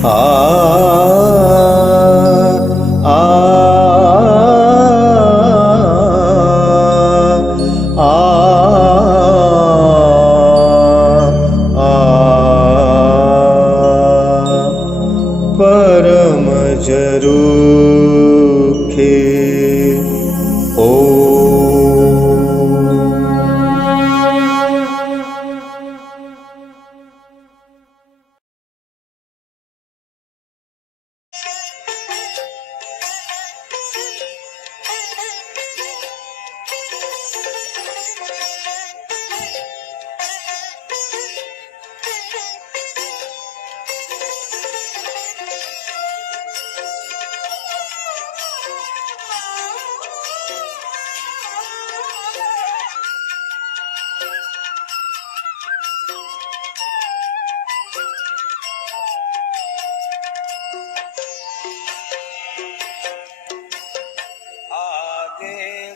आ आ परम जरूखे ओ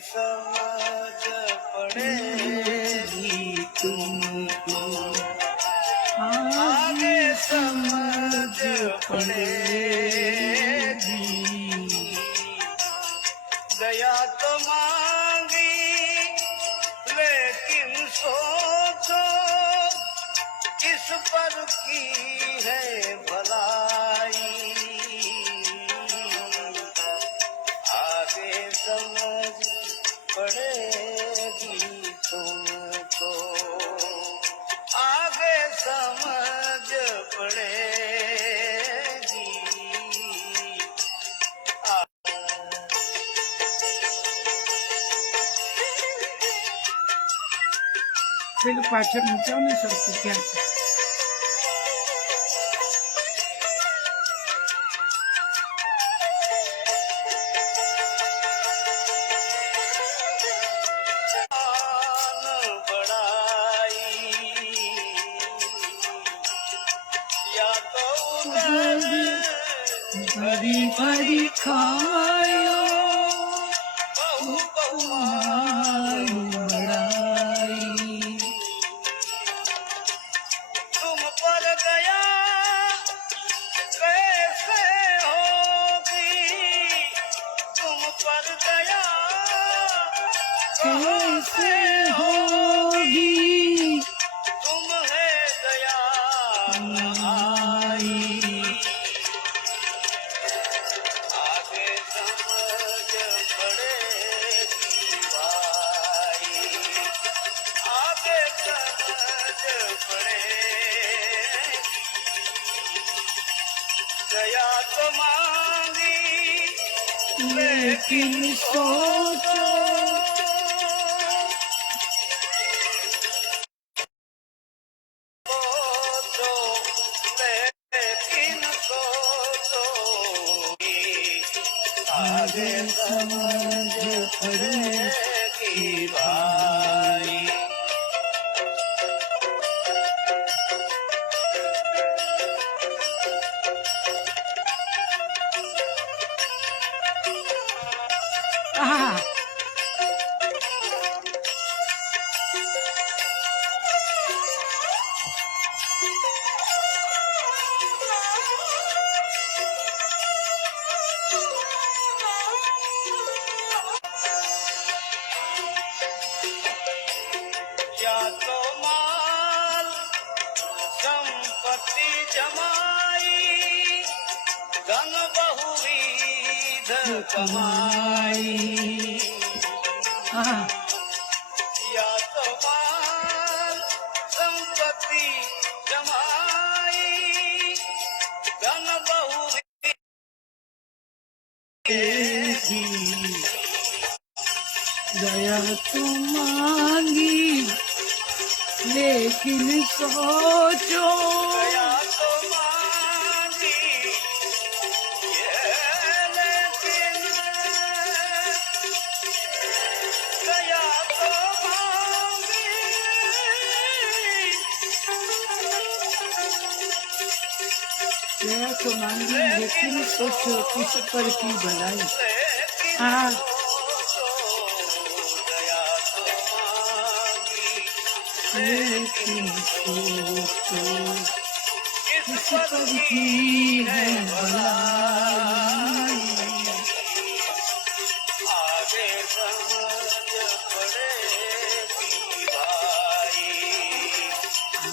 समझ पड़ेगी तुमको, आगे समझ पड़ेगी। दया तो मांगी लेकिन सोचो किस पर की है भलाई, आगे समझ पड़ेगी तुमको, आगे समझ पड़ेगी। પેલું પાછળ મૂક્યો ને સરખું ત્યાં भरी भरी खायो बहु बहु बड़ाई, तुम पर गया कैसे होगी, तुम पर गया कैसे होगी, तुम है दया आई, आगे समझ पड़ेगी भाई, आगे समझ पड़ेगी। दया तो मांगी लेकिन सोचो आगे समझ पड़ेगी भाई। આ या तो माल संपत्ति जमाई, धन बहुविध कमाई, આ या तो माल संपत्ति जमाई, धन बहुविध दया तो मांगी लेकिन सोचो दया तो मांगी लेकिन दया तो मांगी, दया तो मांगी लेकिन सोचो किस पर की भलाई। हाँ लेकिन सोचो किस पर पर की की है है भलाई, भलाई, आगे समझ पड़ेगी भाई,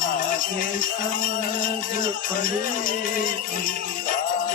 आगे आगे समझ पड़ेगी। भाई।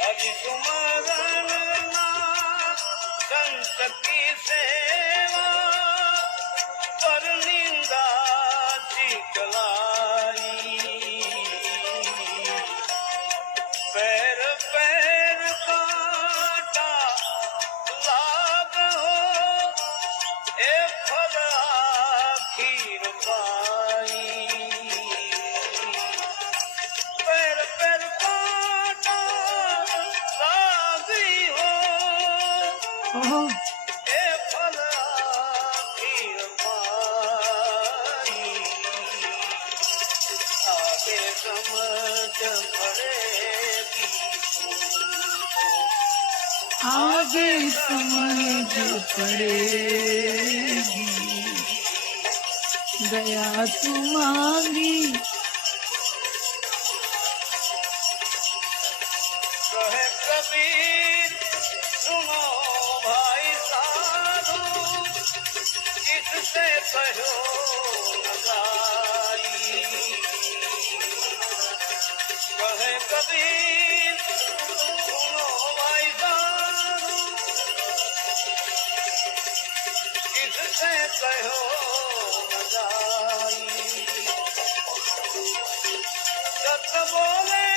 हरि सुमरन ना संत की सेवा, पर निंदा चिकलाई, पैर पैर कांटा लाग हो, ए फल आखिर पाई, पैर पैर कांटा लागी हो, ओहो, ए फल आखिर पाई, आगे समझ पड़ेगी तुमको, आगे समझ पड़ेगी। दया तू मांगी, कहे कबीर सुनो भाई साधु, इससे कहो न जाई, कहे कबीर सुनो भाई साधु, इससे कहो न जाई, सत बोले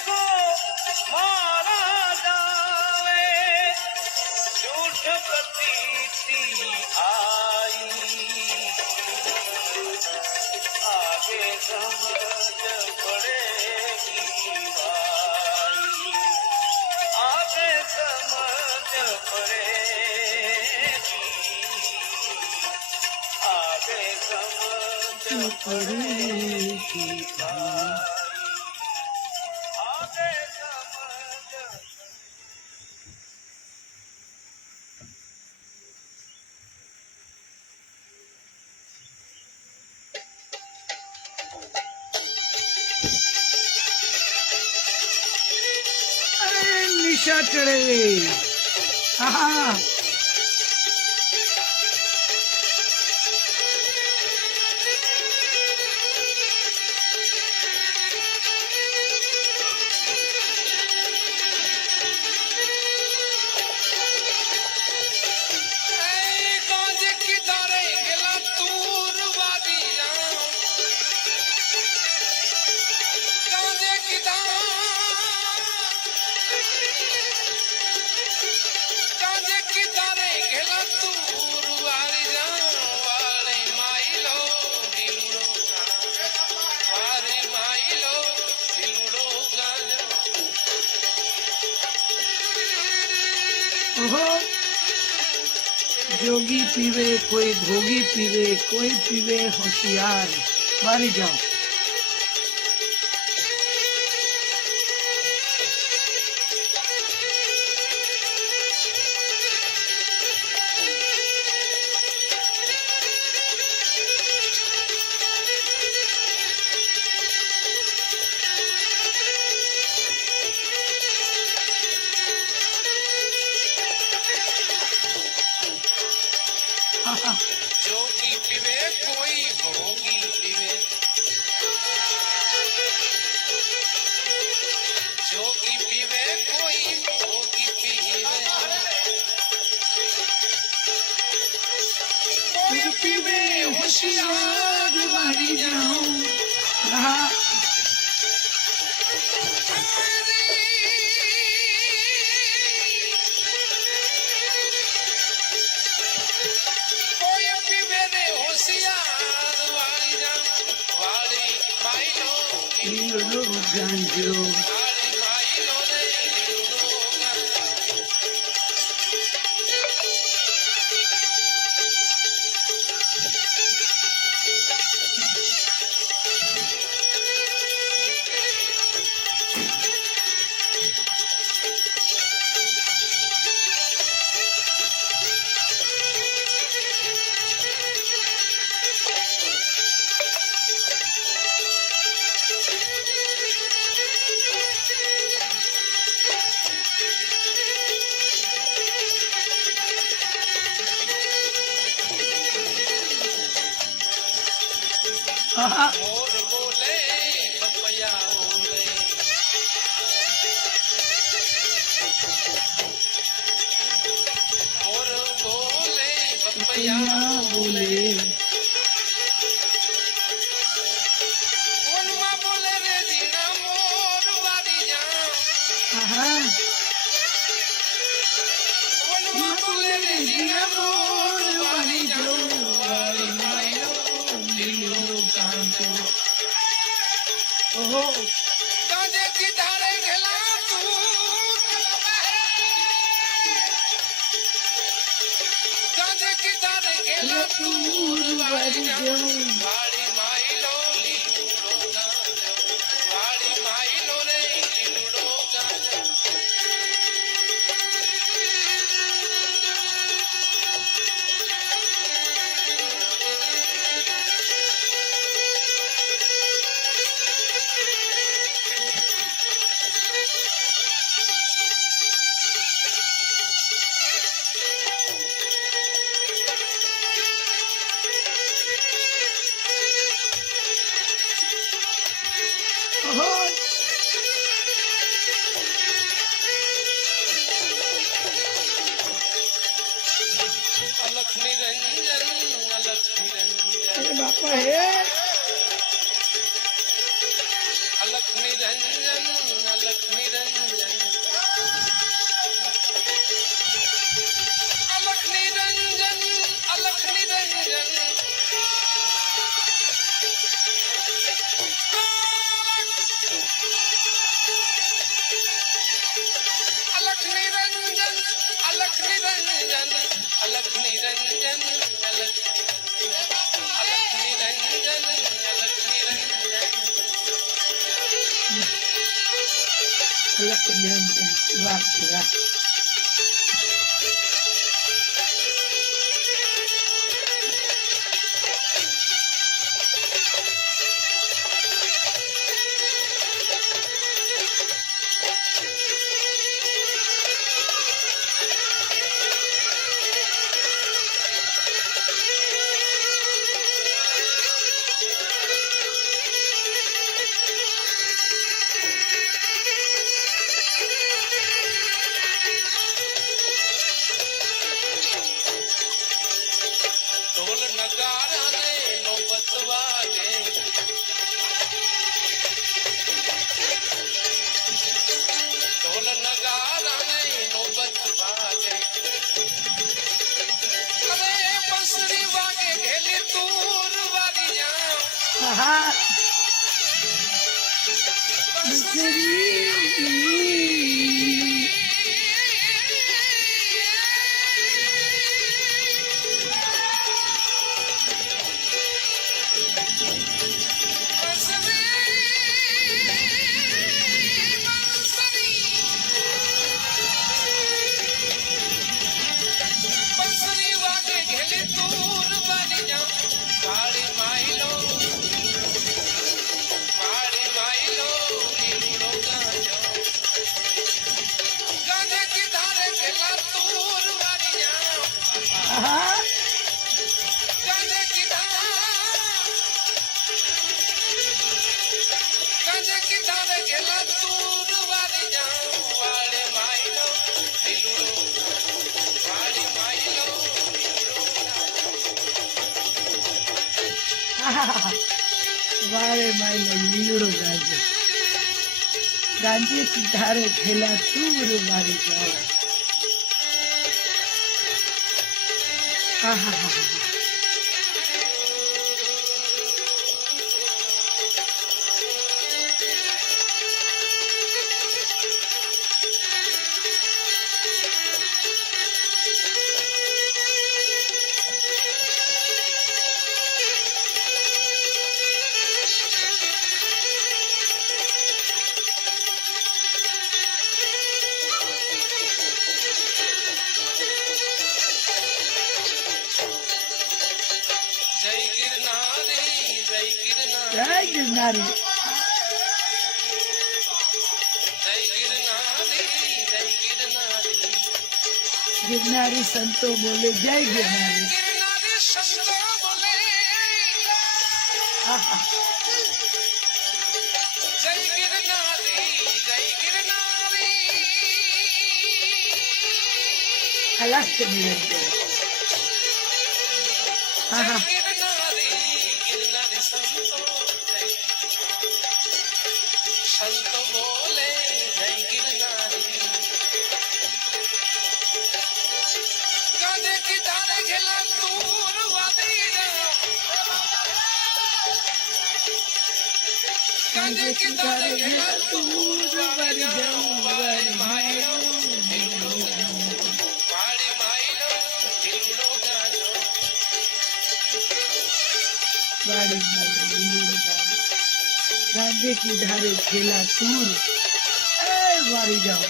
सो मारा जावे, झूठ प्रतीति आई, आगे समझ पड़ेगी भाई, आगे समझ पड़ेगी, आगे समझ पड़ेगी। भाई, आगे समझ। अरे निशा चढ़े, हाँ, गांजे की दारे गेला तूर वादिया, गांजे की गांजे की दारे गेला तूर वादिया, वाले माइलो दिलुड़ो, वाले माइलो दिलुड़ो गांजा, ओहो, जोगी पीवे, कोई भोगी पीवे, कोई पीवे होशियार। मारी जाओ। जोगी पीवे कोई भोगी पीवे, जोगी पीवे कोई भोगी पीवे, कोई पीवे होशियार मारी जाऊं, हाँ, हरी લીલો ગાંજો. વાળી માઈલો રે લીલુડો ગાંજો. આહા. મોર બોલે પપૈયા બોલે. મોર બોલે પપૈયા પપૈયા બોલે. વનમાં બોલે રે ઝીણા મોર વાડી જા. આહા. વનમાં બોલે રે ઝીણા મોર વાડી જા. વાળી માઈલો લીલુડો ગાંજો. ઓહો. ગાંજે કી ધારે ઘેલા તું. ગાંજે કી ધારે ઘેલા તું વાડી જા. વાળી માઈલો લીલુડો ગાંજો. વાળી માઈલો રે લીલુડો ગાંજો. ઓહો. અલખ નિરંજન અલખ નિરંજન અરે બાપા હે. અલખ નિરંજન અલખ નિરંજન અલખ નિરંજન અલખ નિરંજન અલખ નિરંજન અલખ નિરંજન અલખ નિરંજન અલખ અલખ નિરંજન અલખ નિરંજન લખ નિરંજન. વાહ વાહ. ઢોલ નગારા ને નોબત વાગે ઢોલ નગારા ને નોબત વાગે અરે બંસરી વાગે ઘેલી તૂર વાળી જા આહા. બંસરી બંસરી વાગે ઘેલી તૂર વાળી જા વાળી માઈલો લીલુડો ગાંજો ગાંજે કી ધારે ઘેલા તૂર વાળી જા આહા. ગાંજે કી ધારે ઘેલા તૂર વાળી જા વાળી માઈલો લીલુડો વાળી માઈલો આહા. વારે માયલો લીલો ગાંજો. ગાંજે થી ધારે ખેલા તુર મારી જાવ. આહા. गिरनारी। जय गिरनारी जय गिरनारी गिरनारी संतो बोले जय गिरनारी। गिरनारी संतो बोले आहा, जय गिरनारी जय गिरनारी अलग निरंजन। आहा, गिरनारी गिरनारी संत बोले जय गिरनारी गाजे की धारे घेला दूर वादीरा गाजे की धारे घेला दूर वारी जाऊं वारी मायो। वाड़ी माइलो दिलड़ो गाजो वारी मायो लीलो गारी। गांजे की धारे खेला तूर, ए वारी जाओ।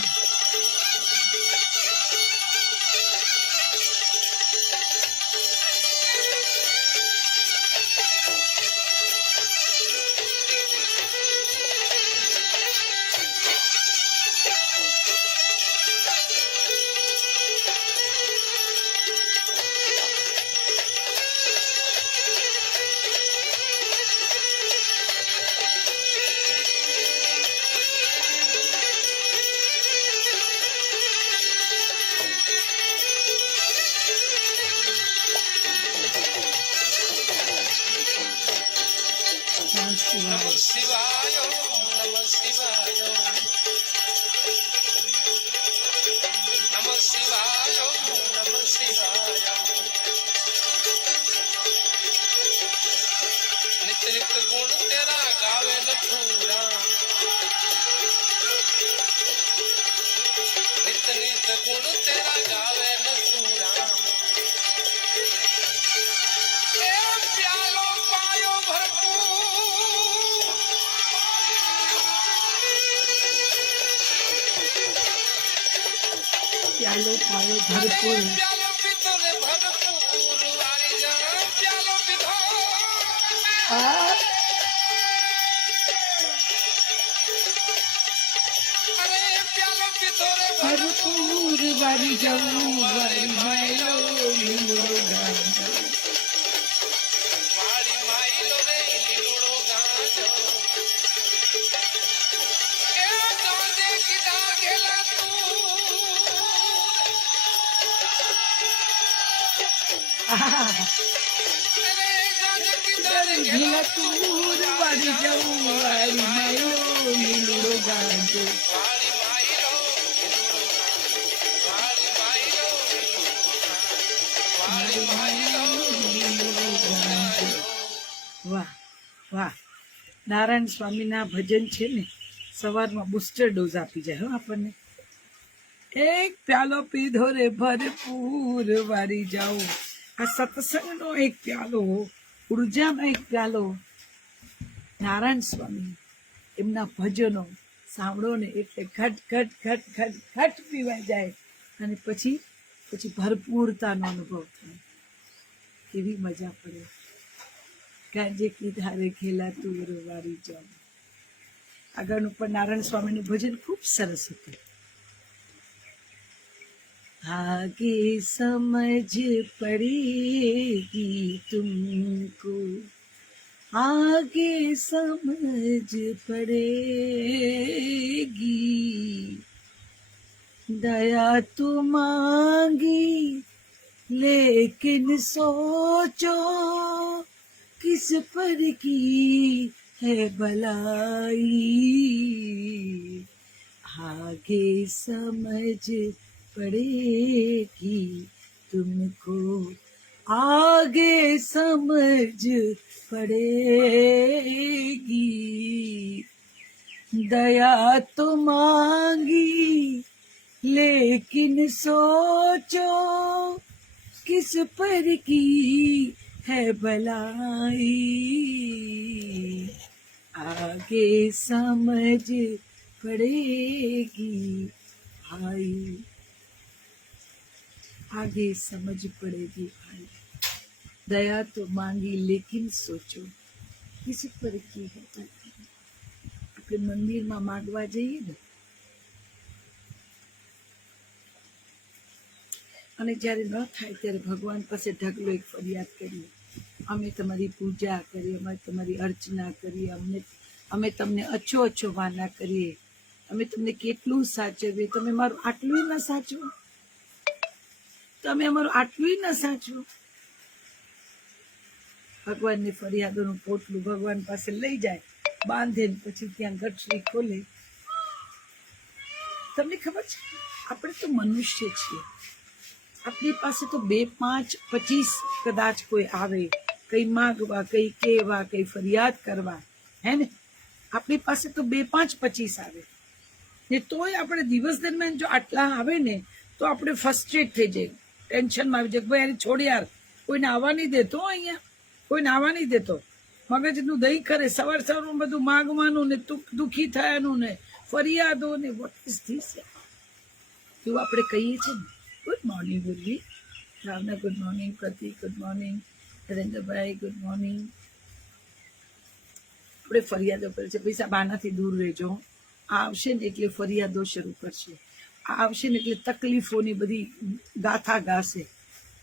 नमः शिवाय नमः शिवाय नमः शिवाय नमः शिवाय नित नित गुण तेरा गावे लठूरा नित नित गुण तेरा गावे लठूरा ए प्यालो पायो भरपूर प्यालो पायो भरपूर। प्यालो पितरे भरपूर वारी जा प्यालो पितो अरे प्यालो पितरे भरपूर वारी जाऊं वारी मायो लीलो गांजा। वाड़ी माइलो रे लिलुड़ो गाजो ए गांजे की दागेला तू अरे गांजे की दागेला तूर वारी जाऊं वारी मायो लीलो गांजा। वाड़ी माइलो वाड़ी माइलो वाड़ी माइलो વાહ વાહ, નારાયણ સ્વામીના ભજન છે ને સવારમાં બુસ્ટર ડોઝ આપી જાય હો આપણને। એક પ્યાલો પીધો રે ભરપૂર વારી જાઓ। આ સત્સંગનો એક પ્યાલો, ઉર્જાનો એક પ્યાલો, નારાયણ સ્વામી એમના ભજનો સાંભળો ને એટલે ઘટ ઘટ ઘટ ઘટ ઘટ પીવાઈ જાય અને પછી પછી ભરપૂરતાનો અનુભવ થાય। કેવી મજા પડે। ગાંજે કી ધારે ખેલા તુર વારી જાઉં। આગળનું પણ નારાયણ સ્વામીનું ભજન ખૂબ સરસ હતું। आगे समझ पड़ेगी तुमको, आगे समझ पड़ेगी। दया तो मांगी लेकिन सोचो किस पर की है भलाई। आगे समझ पड़ेगी तुमको, आगे समझ पड़ेगी। दया तो मांगी लेकिन सोचो किस पर की है भलाई। आगे समझ पड़ेगी भाई, आगे समझ पड़ेगी भाई। दया तो मांगी लेकिन सोचो किसी पर की है આપણે મંદિરમાં માગવા જઈએ ને અને જ્યારે ન થાય ત્યારે ભગવાન પાસે ઢગલો એક ફરિયાદ કરીએ, અમે તમારી પૂજા કરીએ, અમે તમારી અર્ચના કરીએ, અમે તમને અચ્છો અચ્છો વાના કરીએ, અમે તમને કેટલું સાચવીએ, તમે મારું આટલું ના સાચવો, તમે અમારું આટલું ના સાચવો. ભગવાનની ફરિયાદોનું પોટલું ભગવાન પાસે લઈ જાય, બાંધે ને પછી ત્યાં ગઠરી ખોલે. તમને ખબર છે આપણે તો મનુષ્ય છીએ, આપણી પાસે તો 2, 5, 25 કદાચ કોઈ આવે કઈ માગવા, કઈ કહેવા, કઈ ફરિયાદ કરવા, હે ને, આપણી પાસે તો 2, 5, 25 આવે ને તોય આપણે દિવસ દરમિયાન જો આટલા આવે ને તો આપણે ફ્રસ્ટ્રેટ થઈ જાય, ટેન્શનમાં આવી જાય, ભાઈ યાર છોડ યાર, કોઈને આવવા નહીં દેતો, અહીંયા કોઈને આવવા નહીં દેતો, મગજનું દહીં કરે, સવાર સવારમાં બધું માગવાનું ને દુઃખી થયાનું ને ફરિયાદો ને વોટ ઇઝ ધીસ, એવું આપણે કહીએ છીએ ને. Good morning Gurvi, Bhavna good morning, Pratik good morning, નરેન્દ્રભાઈ ગુડ મોર્નિંગ. આપણે ફરિયાદો કરે છે, પૈસા બાનાથી દૂર રહેજો, આ આવશે ને એટલે ફરિયાદો શરૂ કરશે, આ આવશે ને એટલે તકલીફોની બધી ગાથા ગાશે.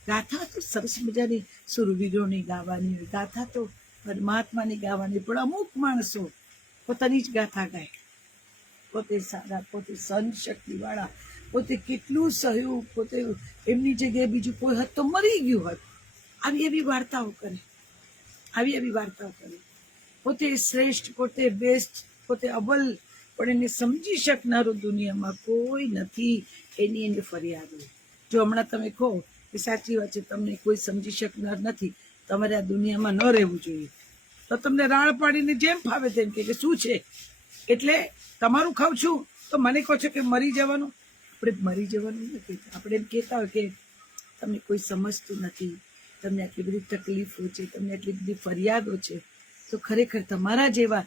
ગાથા તો સરસ મજાની સુરવીરોની ગાવાની હોય, ગાથા તો પરમાત્માની ગાવાની, પણ અમુક માણસો પોતાની જ ગાથા ગાય, પોતે સારા, પોતે સહન શક્તિવાળા, પોતે કેટલું સહ્યું, પોતે એમની જગ્યાએ બીજું કોઈ હોત તો મરી ગયું હોત, આવી એવી વાર્તાઓ કરે, આવી એવી વાર્તાઓ કરે. પોતે શ્રેષ્ઠ, પોતે બેસ્ટ, પોતે અવ્વલ, પણ એને સમજી શકનારું દુનિયામાં કોઈ નથી, એની ફરિયાદ હોય. જો હમણાં તમે કહો કે સાચી વાત છે, તમને કોઈ સમજી શકનાર નથી, તમારે આ દુનિયામાં ન રહેવું જોઈએ, તો તમને રાળ પાડીને જેમ ફાવે તેમ કે શું છે, એટલે તમારું ખાઉં છું તો મને કહો છો કે મરી જવાનું. આપણે મરી જવાનું નથી, આપણે એમ કહેતા હોય કે તમને કોઈ સમજતું નથી, તમને આટલી બધી તકલીફો છે, તમને આટલી બધી ફરિયાદો છે, તો ખરેખર તમારા જેવા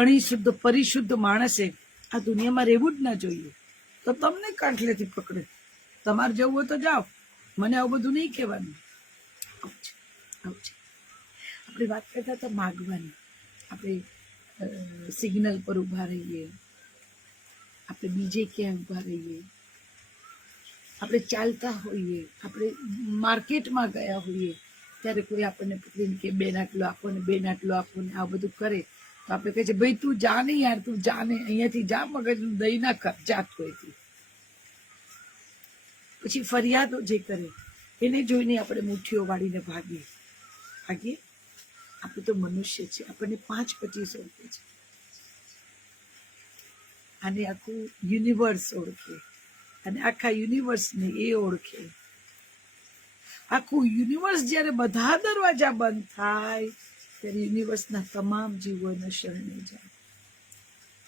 અણિશુદ્ધ પરિશુદ્ધ માણસે આ દુનિયામાં રહેવું જ ના જોઈએ. તો તમને કાંઠલેથી પકડે, તમારે જવું હોય તો જાઓ, મને આવું બધું નહીં કહેવાનું. આપણે વાત કરતા હતા માગવાની, આપણે સિગ્નલ પર ઊભા રહીએ, આપણે બીજે ક્યાંય ઊભા રહીએ, આપણે ચાલતા હોઈએ, આપણે માર્કેટમાં ગયા હોઈએ, ત્યારે કોઈ આપણને પકડીને કે બેન આટલો આપો ને, બેન આટલો આપો ને, આ બધું કરે તો આપણે કહે છે ભાઈ તું જા ને યાર, તું જા ને, અહીંયાથી જા, મગજનું દહીં ના કર, જાત હોયથી. પછી ફરિયાદો જે કરે એને જોઈને આપણે મુઠ્ઠીઓ વાળીને ભાગીએ. આપણે તો મનુષ્ય છે, આપણને 5, 25 ઓળખે છે, અને આખું યુનિવર્સ ઓળખે, અને આખા યુનિવર્સને એ ઓળખે. આખું યુનિવર્સ જ્યારે બધા દરવાજા બંધ થાય ત્યારે યુનિવર્સના તમામ જીવોને શરણે જાય.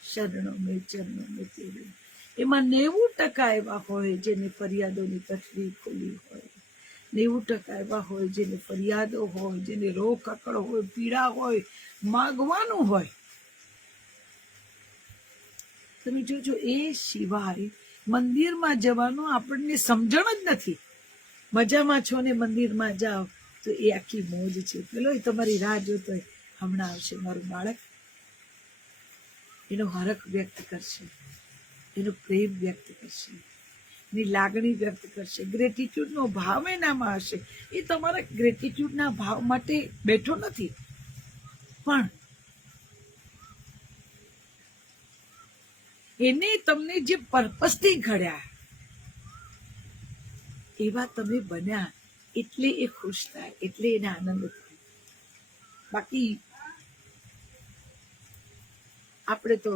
શરણો મેં ચરણો મેં તેરે. એમાં 90% એવા હોય જેને ફરિયાદોની તકલીફ ખોલી હોય, 90% એવા હોય જેને ફરિયાદો હોય, જેને રોગ કકડ હોય, પીડા હોય, માગવાનું હોય. તમે જોજો, એ સિવાય મંદિરમાં જવાનું આપણને સમજણ જ નથી. મજામાં છો ને મંદિરમાં જાઓ તો એ આખી મોજ છે. પેલો તમારી રાહ જોતો હોય, હમણાં આવશે મારું બાળક, એનો હરખ વ્યક્ત કરશે, એનો પ્રેમ વ્યક્ત કરશે, એની લાગણી વ્યક્ત કરશે, ગ્રેટિટ્યુડનો ભાવ એનામાં હશે. એ તમારા ગ્રેટિટ્યુડના ભાવ માટે બેઠો નથી, પણ એને તમને જે પર્પસથી ઘડ્યા એવા તમે બન્યા એટલે એ ખુશ થાય, એટલે એને આનંદ થાય. બાકી આપણે તો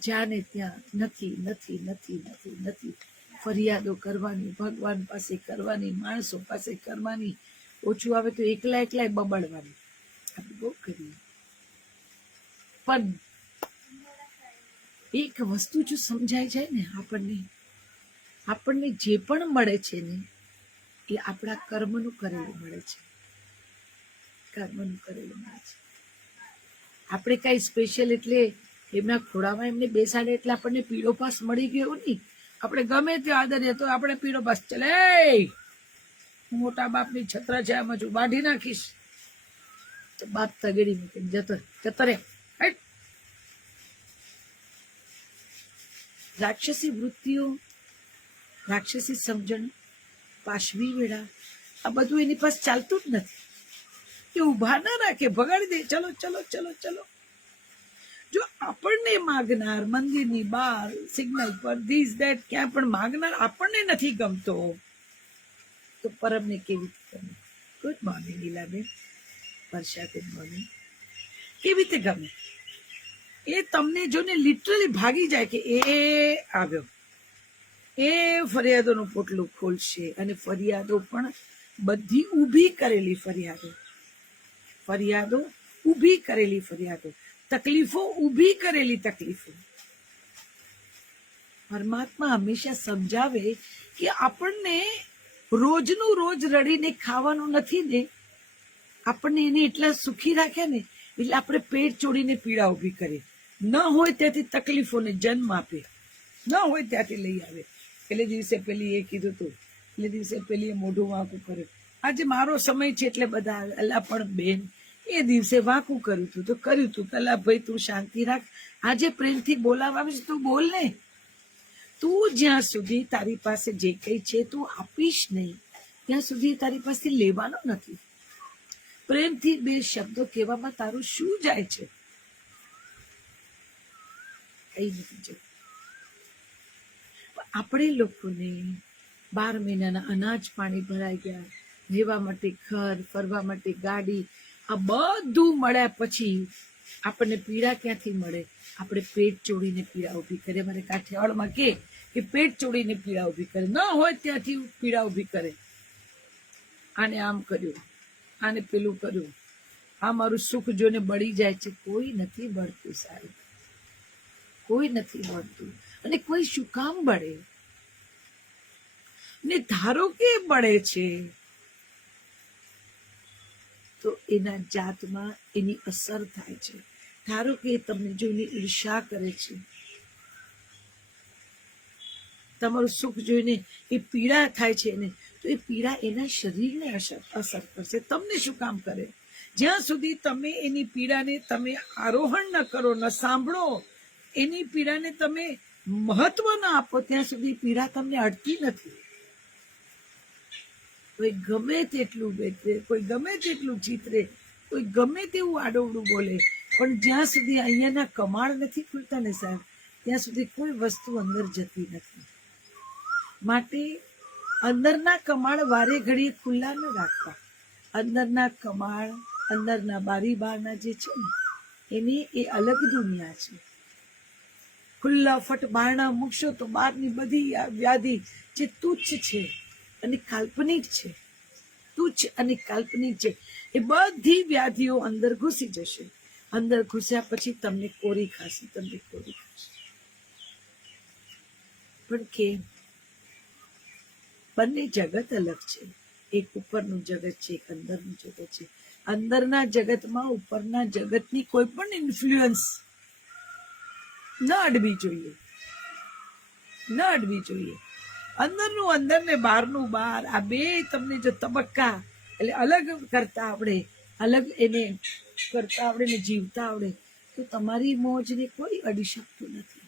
જ્યાં ને ત્યાં નથી નથી નથી નથી નથી ફરિયાદો કરવાની, ભગવાન પાસે કરવાની, માણસો પાસે કરવાની, ઓછું આવે તો એકલા એકલા બબડવાની, આપણે બહુ કરીએ. પણ એક વસ્તુ જો સમજાય જાય ને આપણને જે પણ મળે છે ને એ આપણા કર્મનું કરેલું મળે છે, કર્મનું કરેલું મળે છે. આપણે કાંઈ સ્પેશિયલ એટલે એમના ખોડામાં એમને બેસાડે એટલે આપણને પીળો પાસ મળી ગયો નહીં. આપણે ગમે તે આદરીએ તો આપણે પીળો પાસ, ચલે હું મોટા બાપની છત્રછાયામાં છું, બાંધી નાખીશ. તો બાપ તગેડી મૂકીને જતો રે. હટ. રાક્ષસી વૃત્તિઓ, રાક્ષસી સમજણ, પાશવી વેળા, આ બધું એની પાસે ચાલતું જ નથી. એ ઉભા ના રાખે, ભગાડી દે. ચલો ચલો ચલો ચલો. જો આપણને માગનાર મંદિરની બહાર સિગ્નલ પર ધીસ દેટ ક્યાં પણ માગનાર આપણને નથી ગમતો તો પરમને કેવી રીતે ગમે? ગુડ મોર્નિંગ લીલાબેન, વર્ષા ગુડ મોર્નિંગ. કેવી રીતે ગમે? એ તમને જોને લિટરલી ભાગી જાય કે એ આવ્યો, એ ફરિયાદોનું પોટલું ખોલશે. અને ફરિયાદો પણ બધી ઊભી કરેલી ફરિયાદો, ઊભી કરેલી ફરિયાદો, તકલીફો ઊભી કરેલી તકલીફો. પરમાત્મા હંમેશા સમજાવે કે આપણને રોજનું રોજ રડીને ખાવાનું નથી ને, આપણને એને એટલા સુખી રાખ્યા ને એટલે આપણે પેટ ચોડીને પીડા ઊભી કરે. ન હોય ત્યાંથી તકલીફોને જન્મ આપે, ન હોય ત્યાંથી લઈ આવે. એટલે દિવસે પેલી એ કીધું હતું, એટલે દિવસે પેલી એ મોઢું વાંકું કર્યું. આજે મારો સમય છે એટલે બધા આવે. અલ્લા પણ બેન, એ દિવસે વાંકું કર્યું હતું તો કર્યું હતું. અલ્લા ભાઈ તું શાંતિ રાખ. આજે પ્રેમથી બોલાવા આવે છે તું બોલ ને. તું જ્યાં સુધી તારી પાસે જે કઈ છે તું આપીશ નહીં ત્યાં સુધી તારી પાસેથી લેવાનો નથી. પ્રેમથી બે શબ્દો કહેવામાં તારું શું જાય છે? કઈ નથી જતું. આપણે લોકોને 12 મહિનાના અનાજ પાણી ભરાઈ ગયા, રહેવા માટે ઘર, ફરવા માટે ગાડી, આ બધું મળ્યા પછી આપણને પીડા ક્યાંથી મળે? આપણે પેટ ચોડીને પીડા ઊભી કરે. મારે કાઠિયાવાડમાં કે પેટ ચોડીને પીડા ઊભી કરે. ન હોય ત્યાંથી પીડા ઊભી કરે. આને આમ કર્યું, આને પેલું કર્યું, આ મારું સુખ જોઈને બળી જાય છે. કોઈ નથી બળતું સાહેબ, કોઈ નથી બળતું. અને કોઈ શું કામ બળે? ને ધારો કે બળે છે તો એના જાતમાં એની અસર થાય છે. ધારો કે તમને જોઈને ઈર્ષા કરે છે, તમારું સુખ જોઈને એ પીડા થાય છે ને, તો એ પીડા એના શરીરને અસર કરશે. તમને શું કામ કરે? જ્યાં સુધી તમે એની પીડાને તમે આરોહણ ન કરો, ન સાંભળો, એની પીડાને તમે મહત્વ ન આપો, ત્યાં સુધી પીડા તમને અડતી નથી. કોઈ ગમે તેટલું બેઠે, કોઈ ગમે તેટલું ચિતરે, કોઈ ગમે તેવું આડોવડું બોલે, પણ જ્યાં સુધી અહીંયાના કમાળ નથી ખુલતા ને સાહેબ, ત્યાં સુધી કોઈ વસ્તુ અંદર જતી નથી. માટે અંદરના કમાળ વારે ઘડીએ ખુલ્લા ન રાખવા. અંદરના કમાળ, અંદરના બારી બારના જે છે ને, એની એ અલગ દુનિયા છે. ખુલ્લા ફટ બારણા મૂકશો તો બહારની બધી વ્યાધિ જે તુચ્છ છે અને કાલ્પનિક છે, તુચ્છ અને કાલ્પનિક છે, એ બધી વ્યાધિઓ અંદર ઘૂસી જશે. અંદર ઘૂસ્યા પછી તમને કોરી ખાશે, તમને કોરી ખાશે. પણ કેમ? બંને જગત અલગ છે. એક ઉપરનું જગત છે, એક અંદરનું જગત છે. અંદરના જગતમાં ઉપરના જગતની કોઈ પણ ઇન્ફ્લુઅન્સ ન અડવી જોઈએ, ન અડવી જોઈએ. અંદરનું અંદર ને બહારનું બહાર, આ બે તમને જો તબક્કા એટલે અલગ કરતા આવડે, અલગ એને કરતા આવડે ને જીવતા આવડે, તો તમારી મોજને કોઈ અડી શકતું નથી.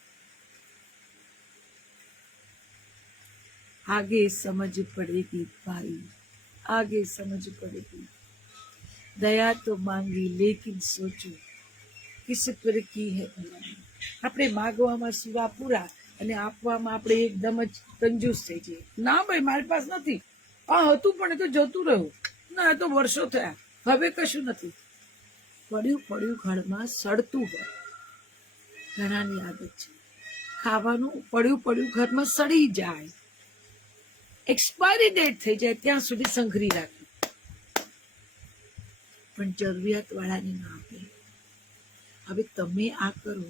आगे समझ पड़ेगी भाई, आगे समझ पड़ेगी. दया तो मांगी लेकिन सोचो किस पर की है भलाई. આપણે માગવામાં સુવા પૂરા અને આપવામાં આપણે એકદમ જ કંજૂસ થઈ જઈએ. ના ભાઈ મારી પાસે નથી, આ હતું પણ એ તો જતું રહ્યું, ના એ તો વર્ષો થયા, હવે કશું નથી. પડ્યું પડ્યું ઘરમાં સડતું હોય. ઘણાની આદત છે ખાવાનું પડ્યું પડ્યું ઘરમાં સડી જાય, એક્સપાયરી ડેટ થઈ જાય ત્યાં સુધી સંઘરી રાખે, પણ જરૂરિયાત વાળાને ના આપે. હવે તમે આ કરો,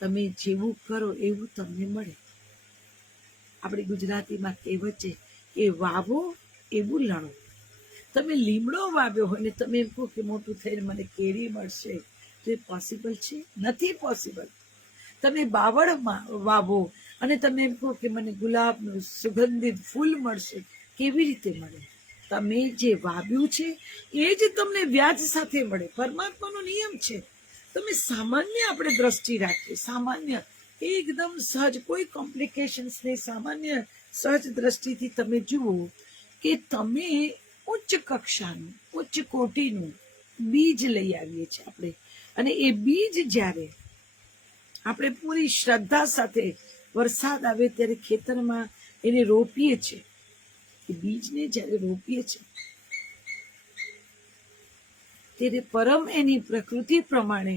તમે જેવું કરો એવું તમને મળે. આપણી ગુજરાતીમાં કહેવત છે કે વાવો એવું લણો. તમે લીમડો વાવ્યો હોય ને તમે એમ કહો કે મોટું થઈને મને કેરી મળશે, તો એ પોસિબલ છે? નથી પોસિબલ. તમે બાવળમાં વાવો અને તમે એમ કહો કે મને ગુલાબનું સુગંધિત ફૂલ મળશે, કેવી રીતે મળે? તમે જે વાવ્યું છે એ જ તમને વ્યાજ સાથે મળે. પરમાત્માનો નિયમ છે. તમે સામાન્ય આપણે દ્રષ્ટિ રાખીએ, સામાન્ય એકદમ સહજ, કોઈ કોમ્પ્લિકેશન્સ નહીં, સામાન્ય સહજ દ્રષ્ટિથી તમે જુઓ કે તમે ઉચ્ચ કક્ષાનું, ઉચ્ચ કોટીનું બીજ લઈ આવીએ છીએ આપણે, અને એ બીજ જ્યારે આપણે પૂરી શ્રદ્ધા સાથે વરસાદ આવે ત્યારે ખેતરમાં એને રોપીએ છીએ, એ બીજને જ્યારે રોપીએ છીએ ત્યારે પરમ એની પ્રકૃતિ પ્રમાણે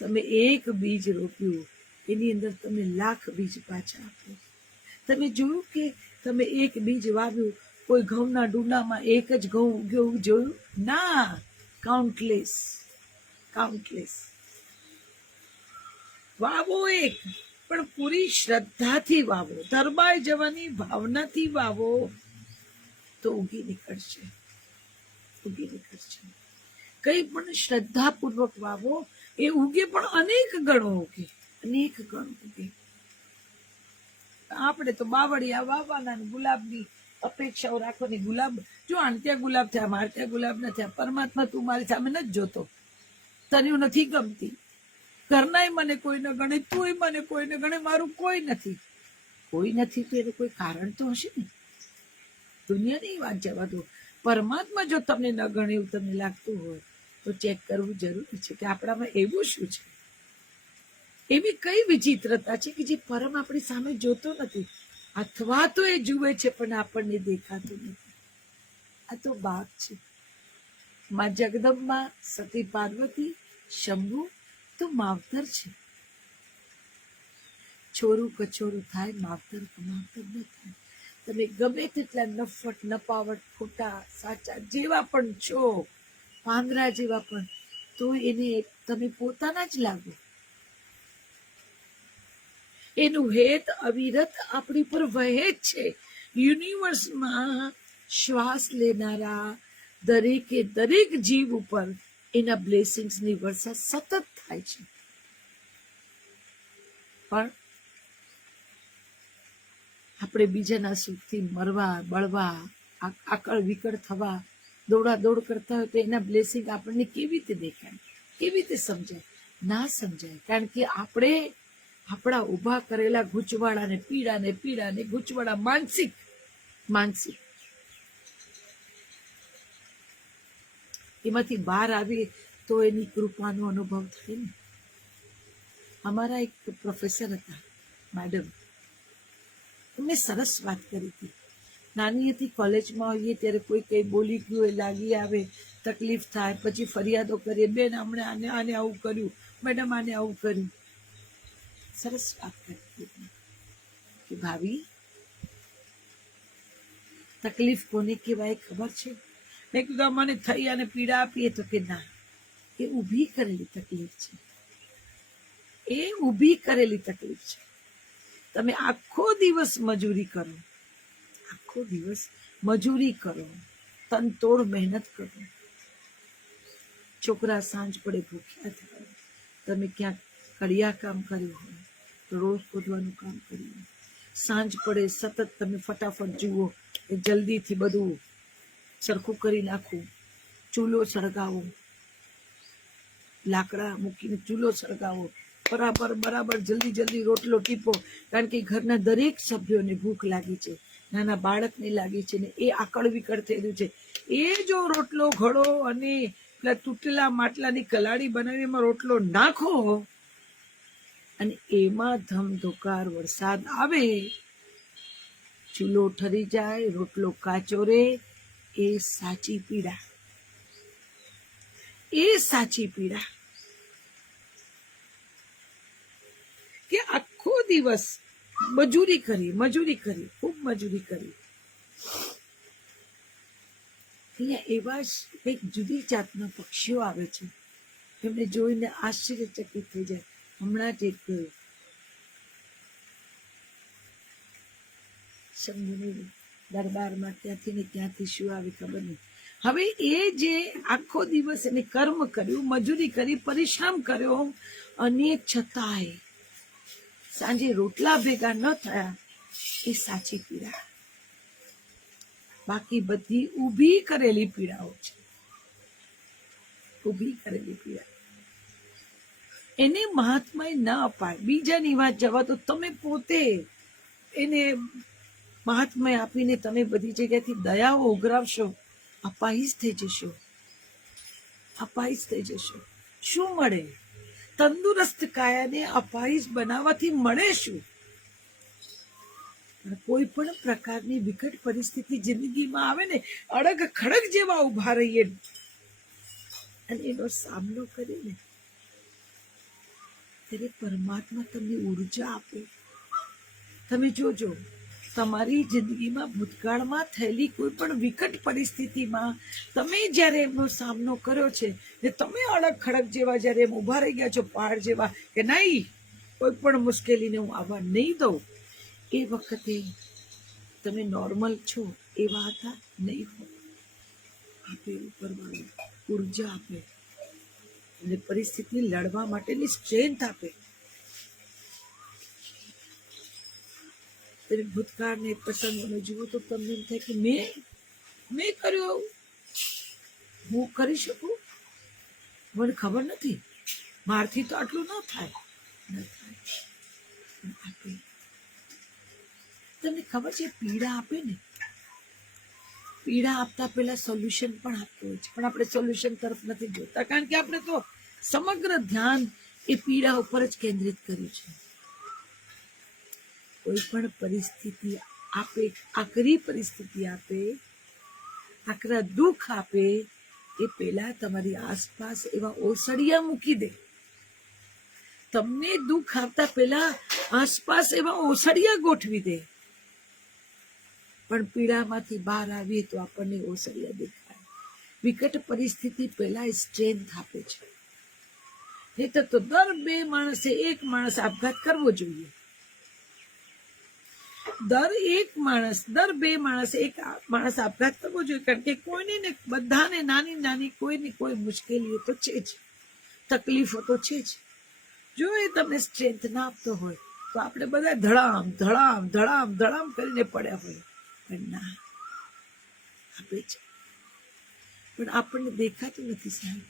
તમે એક બીજ રોપ્યું, એની અંદર તમે લાખ બીજ પાછા આપો. તમે જોયું કે તમે એક બીજ વાવ્યું, કોઈ ઘઉંના ડૂંડામાં એક જ ઘઉં ઉગ્યો જોયું? ના, કાઉન્ટલેસ, કાઉન્ટલેસ. વાવો એક, પણ પૂરી શ્રદ્ધાથી વાવો, તરબાઈ જવાની ભાવનાથી વાવો, તો ઉગી નીકળશે, ઉગી નીકળશે. કઈ પણ શ્રદ્ધાપૂર્વક વાવો, એ ઉગે પણ અનેક ગણો ઉગે, અનેક ગણો ઉગે. આપણે તો બાવળિયા વાવવાના, ગુલાબની અપેક્ષાઓ રાખવાની. ગુલાબ જો આને ત્યાં ગુલાબ થયા, મારે ત્યાં ગુલાબ ન થયા. પરમાત્મા તું મારી સામે નથી જોતો, તને નથી ગમતી, કરનાય મને કોઈ ન ગણે, તુંય મને કોઈ ન ગણે, મારું કોઈ નથી. કોઈ નથી તો એનું કોઈ કારણ તો હશે ને. દુનિયાની વાત જવા દો, પરમાત્મા જો તમને ન ગણે એવું તમને લાગતું હોય તો ચેક કરવું જરૂરી છે કે આપણામાં એવું શું છે, એવી કઈ વિચિત્રતા છે કે જે પરમ આપણી સામે જોતો નથી, અથવા તો એ જુએ છે પણ આપણને દેખાતું નથી. આ તો ભાગ છે. માં જગદંબા, સતી પાર્વતી, શંભુ તો માવતર છે. છોરું કચોરું થાય, માવતર કમાવતર ન થાય. તમે ગમે તેટલા નફટ, નપાવટ, ખોટા, સાચા જેવા પણ છો, પાંદડા જેવા પણ, તો એને તમે પોતાના જ લાગો. એનું હેત અવિરત આપણી પર વહે જ છે. યુનિવર્સમાં શ્વાસ લેનારા દરેકે દરેક જીવ ઉપર એના બ્લેસિંગ્સની વર્ષા સતત થાય છે. પણ આપણે બીજાના સુખથી મરવા, બળવા, આકળ વિકળ થવા, દોડા દોડ કરતા હોય તો એના બ્લેસિંગ આપણને કેવી રીતે દેખાય, કેવી રીતે સમજાય? ના સમજાય. કારણ કે આપણે આપણા ઊભા કરેલા ગૂંચવાડાને, પીડાને, પીડાને ગૂંચવાડા, માનસિક માનસિક એમાંથી બહાર આવીએ તો એની કૃપાનો અનુભવ થાય ને. અમારા એક પ્રોફેસર હતા, મેડમ, એમને સરસ વાત કરી હતી. નાની હતી, કોલેજમાં હોઈએ ત્યારે કોઈ કઈ બોલી ગયું હોય, લાગી આવે, તકલીફ થાય, પછી ફરિયાદો કરીએ, બેન હમણાં આને આને આવું કર્યું, મેડમ આને આવું કર્યું. સરસ વાત કરી હતી કે ભાભી, તકલીફ કોને કહેવાય ખબર છે? મેં કીધું મને થઈ અને પીડા આપીએ, તો કે ના, એ ઊભી કરેલી તકલીફ છે, એ ઊભી કરેલી તકલીફ છે. તમે આખો દિવસ મજૂરી કરો, આખો દિવસ મજૂરી કરો, તનતોડ મહેનત કરો, છોકરા સાંજ પડે ભૂખ્યા થાય, તમે ક્યાંક કડિયા કામ કર્યું હોય તો રોજ ખોદવાનું કામ કર્યું, સાંજ પડે સતત તમે ફટાફટ જુઓ એ જલ્દીથી બધું સરખું કરી નાખવું, ચૂલો સળગાવો, લાકડા મૂકીને ચૂલો સળગાવો, બરાબર બરાબર જલ્દી જલ્દી રોટલો ટીપો. કારણ કે ઘરના દરેક સભ્યોને ભૂખ લાગી છે, નાના બાળકને લાગી છે, ને એ આકળ વિકળ થયેલું છે. એ જો રોટલો ઘડો અને પેલા તૂટેલા માટલાની કલાડી બનાવી એમાં રોટલો નાખો અને એમાં ધમધોકાર વરસાદ આવે, ચૂલો ઠરી જાય, રોટલો કાચો રે, એ સાચી પીડા, એ સાચી પીડા. કે આખો દિવસ મજૂરી કરી, ખૂબ મજૂરી કરી. અહીંયા એવા જ એક જુદી જાતના પક્ષીઓ આવે છે, એમને જોઈને આશ્ચર્યચકિત થઈ જાય. હમણાં જ એક ગયું, શંભુની દરબારમાં, ત્યાંથી ને ત્યાંથી શું આવી ખબર નહીં. હવે એ જે આખો દિવસ એને કર્મ કર્યું, મજૂરી કરી, પરિશ્રમ કર્યો, અને છતાંય સાંજે રોટલા ભેગા ન થયા, એ સાચી પીડા. બાકી બધી ઊભી કરેલી પીડાઓ છે. ઊભી કરેલી પીડા એને મહાત્માએ ન અપાય. બીજાની વાત જવા તો તમે પોતે એને મહાત્માએ આપીને તમે બધી જગ્યાથી દયાઓ ઉઘરાવશો, અપાહીજ થઈ જશો. અપાહીજ થઈ જશો. શું મળે? તંદુરસ્ત કાયાને અપાહીજ બનાવવાથી મળે શું? કોઈ પણ પ્રકારની વિકટ પરિસ્થિતિ જિંદગીમાં આવે ને, અડગ ખડગ જેવા ઉભા રહીએ અને એનો સામનો કરીને ત્યારે પરમાત્મા તમને ઉર્જા આપે. તમે જોજો, તમારી જિંદગીમાં ભૂતકાળમાં થયેલી કોઈ પણ વિકટ પરિસ્થિતિમાં તમે જ્યારે એમનો સામનો કર્યો છે ને તમે અડગ ખડગ જેવા જ્યારે એમ ઉભા રહી ગયા છો, પહાડ જેવા કે નહીં, કોઈ પણ મુશ્કેલીને હું આવવા નહીં દઉં, એ વખતે તમે નોર્મલ છો એવા હતા નહીં હો. આપે ઉપરવાળો ઉર્જા આપે અને પરિસ્થિતિ લડવા માટેની સ્ટ્રેન્થ આપે. ભૂતકાળને પ્રસંગોને જુઓ તો તમને એમ થાય કે મેં કર્યું, હું કરી શકું? મને ખબર નથી, મારથી તો આટલું ન થાય. આપે તમને ખબર છે, પીડા આપે ને, પીડા આપતા પહેલા સોલ્યુશન પણ આપતું હોય છે, પણ આપણે સોલ્યુશન તરફ નથી જોતા, કારણ કે આપણે તો સમગ્ર ધ્યાન એ પીડા ઉપર જ કેન્દ્રિત કર્યું છે. કોઈ પણ પરિસ્થિતિ આપે, આકરી પરિસ્થિતિ આપે, આકરા દુઃખ આપે, એ પહેલા તમારી આસપાસ એવા ઓસડિયા મૂકી દે. તમને દુઃખ આપતા પહેલા આસપાસ એવા ઓસડિયા ગોઠવી દે. પણ પીડામાંથી બહાર આવીએ તો આપણને ઓસડિયા દેખાય. વિકટ પરિસ્થિતિ પહેલા સ્ટ્રેન્થ આપે છે. નહીં તો દર 2 માણસે 1 માણસ આપઘાત કરવો જોઈએ. દર 2 માણસે 1 માણસ આપઘાત કરવો જોઈએ, કારણ કે કોઈને ને બધાને નાની નાની કોઈની કોઈ મુશ્કેલીઓ તો છે જ, તકલીફો તો છે જ. જો એ તમને સ્ટ્રેન્થ ના આપતો હોય તો આપણે બધા ધડામ ધડામ ધડામ ધડામ કરીને પડ્યા હોય. પણ ના આપે છે, પણ આપણને દેખાતું નથી સાહેબ.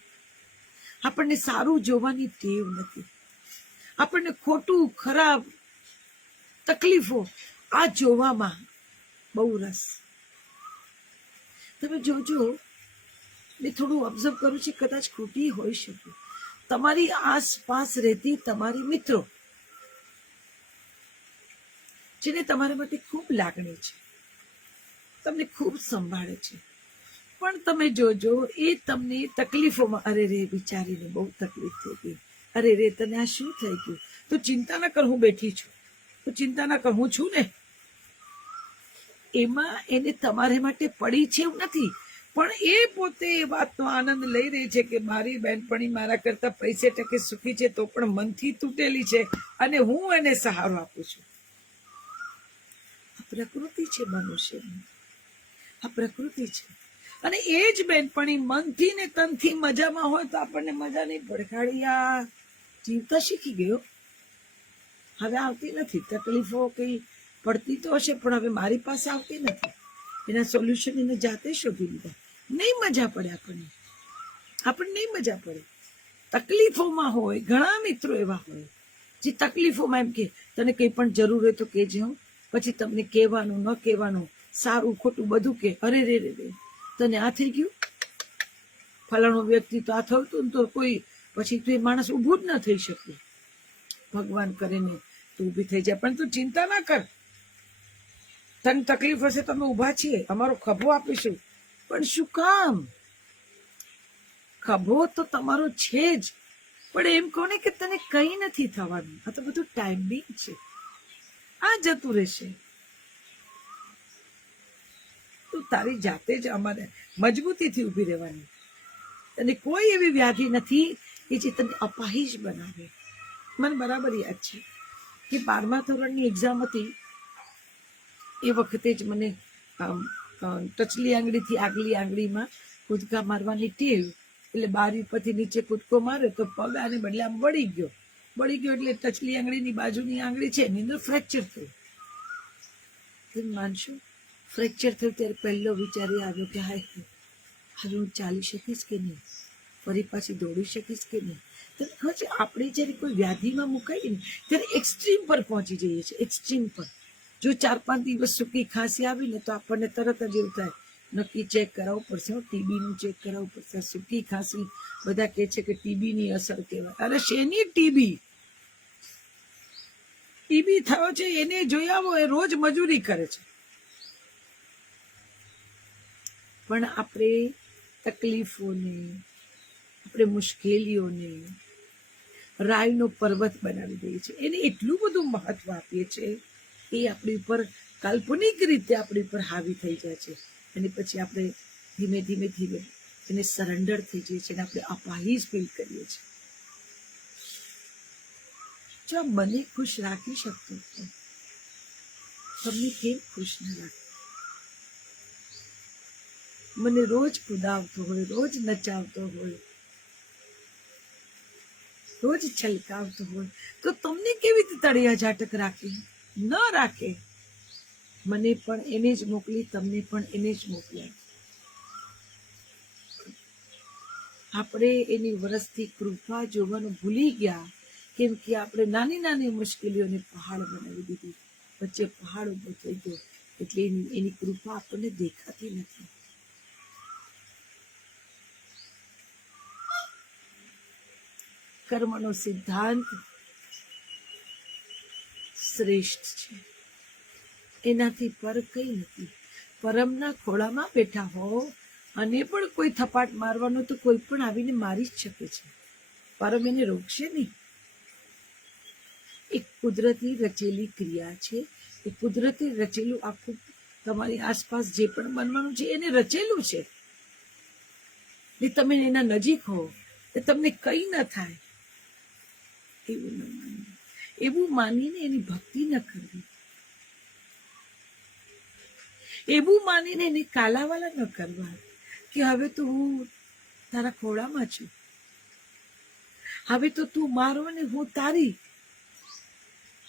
આપણને સારું જોવાની ટેવ નથી. આપણને ખોટું, ખરાબ, તકલીફો આ જોવામાં બહુ રસ. તમે જોજો, મેં થોડું ઓબ્ઝર્વ કર્યું છે, કદાચ ખોટી હોઈ શકે. તમારી આસપાસ રહેતી તમારી મિત્રો જેને તમારા માટે ખૂબ લાગણી છે, તમને ખૂબ સંભાળે છે, પણ તમે જોજો એ તમને તકલીફોમાં, અરે રે બિચારીને બહુ તકલીફ થઈ ગઈ, અરે રે તને આ શું થઈ ગયું, તો ચિંતા ના કર, હું બેઠી છું, તો ચિંતા ના કર, હું છું ને. એમાં એને તમારે માટે પડી છે એવું નથી, પણ એ પોતે એ વાતનો આનંદ લઈ રહી છે કે મારી બહેનપણી મારા કરતા પૈસે ટકે સુખી છે તો પણ મનથી તૂટેલી છે અને હું એને સહારો આપું છું. આ પ્રકૃતિ છે મનુષ્યની, આ પ્રકૃતિ છે. અને એ જ બહેનપણી મનથી ને તનથી મજામાં હોય તો આપણને મજા નહીં પડે. ખાડિયા જીવતા શીખી ગયો, હવે આવતી નથી. તકલીફો કઈ પડતી તો હશે પણ હવે મારી પાસે આવતી નથી. એના સોલ્યુશન એને જાતે શોધી લીધા. નહીં મજા પડે આપણને નહીં મજા પડે. તકલીફોમાં હોય ઘણા મિત્રો એવા હોય જે તકલીફોમાં એમ કે તને કંઈ પણ જરૂર હોય તો કહેજે, પછી તમને કહેવાનું ન કહેવાનું, સારું ખોટું બધું કે, અરે રે રે તને આ થઈ ગયું, ફલાણું વ્યક્તિ તો આ થયું હતું તો કોઈ પછી તો એ માણસ ઊભું જ ન થઈ શકે. ભગવાન કરીને તું ઊભી થઈ જાય, પણ તું ચિંતા ના કર, તને તકલીફ હશે તો અમે ઊભા છીએ, અમારો ખભો આપીશું. પણ શું કામ? ખભો તો તમારો છે જ, પણ એમ કહો ને કે તને કઈ નથી થવાનું. આ તો બધું ટાઈમિંગ છે, આ જતું રહેશે. તું તારી જાતે જ અમારે મજબૂતીથી ઊભી રહેવાની. તને કોઈ એવી વ્યાધિ નથી કે જે તને અપાહીજ બનાવે. મને બરાબર યાદ છે કે 12મા ધોરણની એક્ઝામ હતી. એ વખતે જ મને ટચલી આંગળીથી આગલી આંગળીમાં કૂદકા મારવાની ટેવ. એટલે બારી પરથી નીચે કૂદકો માર્યો તો પગ આને બદલે આમ વળી ગયો એટલે ટચલી આંગળીની બાજુની આંગળી છે એની અંદર ફ્રેક્ચર થયું. તમે માનશો, ફ્રેક્ચર થયું ત્યારે પહેલો વિચાર એ આવ્યો કે હાય હવે હું ચાલી શકીશ કે નહીં, ફરી પાછી દોડી શકીશ કે નહીં. તો ખબર છે આપણે જ્યારે કોઈ વ્યાધિમાં મુકાઈએ ને ત્યારે એક્સ્ટ્રીમ પર પહોંચી જઈએ છીએ, એક્સ્ટ્રીમ પર. જો 4-5 દિવસ સૂકી ખાંસી આવી ને તો આપણને તરત જ એવું થાય નક્કી ચેક કરાવવું પડશે, ટીબીનું ચેક કરાવવું પડશે. સૂકી ખાંસી બધા કહે છે કે ટીબીની અસર કહેવાય. અરે શેની ટીબી? ટીબી થયો છે એને જોઈ આવો, એ રોજ મજૂરી કરે છે. પણ આપણે તકલીફોને, આપણે મુશ્કેલીઓને રાયનો પર્વત બનાવી દઈએ છીએ, એને એટલું બધું મહત્વ આપીએ છીએ એ આપણી ઉપર કાલ્પનિક રીતે આપણી ઉપર હાવી થઈ જાય છે. અને પછી આપણે ધીમે ધીમે ધીમે એને સરેન્ડર થઈ જઈએ છીએ અને આપણે અપાહીજ ફીલ કરીએ છીએ. જો આ મને ખુશ રાખી શકતો તો તમને કેમ ખુશ ન રાખે? મને રોજ કુદાવતો હોય, રોજ નચાવતો હોય, રોજ છલકાવતો હોય તો તમને કેવી રીતે તળિયા ઝાટક રાખે? ન રાખે. મને પણ એને જ મોકલી, તમને પણ એને જ મોકલ્યા. આપણે એની વરસથી કૃપા જોવાનું ભૂલી ગયા, કેમ કે આપણે નાની નાની મુશ્કેલીઓને પહાડ બનાવી દીધી. વચ્ચે પહાડ ઉભો થઈ ગયો એટલે એની કૃપા આપણને દેખાતી નથી. કર્મનો સિદ્ધાંત શ્રેષ્ઠ છે, એનાથી પર કઈ નથી. પરમના ખોળામાં બેઠા હો અને પણ કોઈ થપાટ મારવાનો તો કોઈ પણ આવીને મારી જ શકે છે. પરમ એને રોકશે નહીં. એક કુદરતી રચેલી ક્રિયા છે. એ કુદરતી રચેલું આખું તમારી આસપાસ જે પણ બનવાનું છે એને રચેલું છે. ને તમે એના નજીક હો તો તમને કઈ ન થાય એવું ન માનવું. એવું માનીને એની ભક્તિ ન કરવી, એવું માનીને એને કાલાવાલા ન કરવા કે હવે તો હું તારા ખોળામાં છું, હવે તો તું મારો ને હું તારી.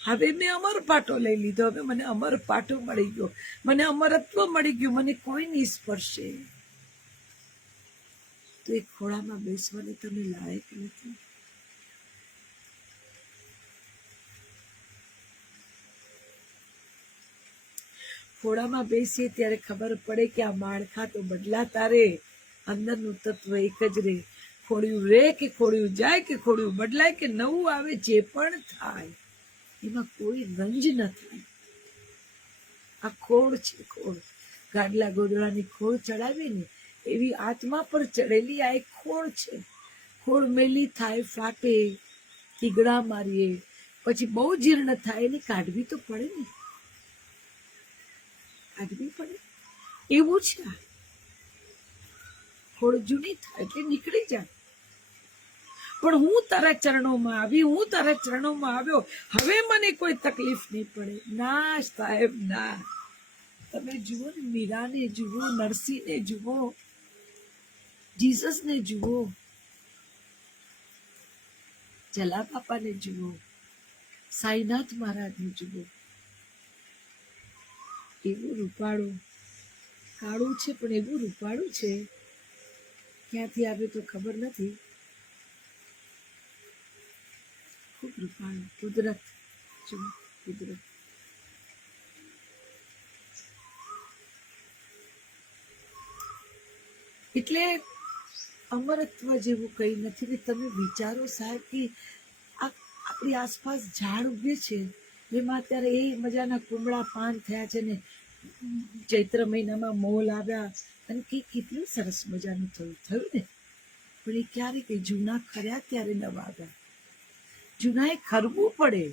હવે મેં અમર પાટો લઈ લીધો, હવે મને અમર પાટો મળી ગયો, મને અમરત્વ મળી ગયું, મને કોઈ નહીં સ્પર્શે. તો એ ખોળામાં બેસવાને તમે લાયક નથી. ખોળામાં બેસીએ ત્યારે ખબર પડે કે આ માળખા તો બદલાતા રે, અંદરનું તત્વ એક જ રે. ખોડિયું રે કે ખોડિયું જાય કે ખોડિયું બદલાય કે નવું આવે, જે પણ થાય એમાં કોઈ રંજ ન થાય. આ ખોળ છે, ખોળ. ગાડલા ગોદડાની ખોળ ચડાવી ને એવી આત્મા પર ચડેલી આ એક ખોળ છે. ખોળ મેલી થાય, ફાટે, તીગડા મારીએ, પછી બહુ જીર્ણ થાય, એને કાઢવી તો પડે ને, કાઢવી પડે. એવું છે આ ખોળ. જૂની થાય એટલે નીકળી જાય. પણ હું તારા ચરણોમાં આવી, હું તારા ચરણોમાં આવ્યો, હવે મને કોઈ તકલીફ નહીં પડે. ના સાહેબ ના. તમે જુઓ ને, મીરાને જુઓ, નરસિંહને જુઓ, જીસસને જુઓ, જલા બાપાને જુઓ, સાઈનાથ મહારાજને જુઓ. એવું રૂપાળું, કાળું છે પણ એવું રૂપાળું છે, ક્યાંથી આવ્યું તો ખબર નથી. ખૂબ રૂપાળું. કુદરત જુઓ, કુદરત. એટલે અમરત્વ જેવું કઈ નથી. ને તમે વિચારો સાહેબ કે આપણી આસપાસ ઝાડ ઉગે છે, એમાં અત્યારે એ મજાના કુમળા પાન થયા છે ને ચૈત્ર મહિનામાં મોલ આવ્યા અને કેટલું સરસ મજાનું થયું ને. પણ એ ક્યારે કે જૂના ખર્યા ત્યારે નવા આવ્યા. જૂના એ ખરવું પડે.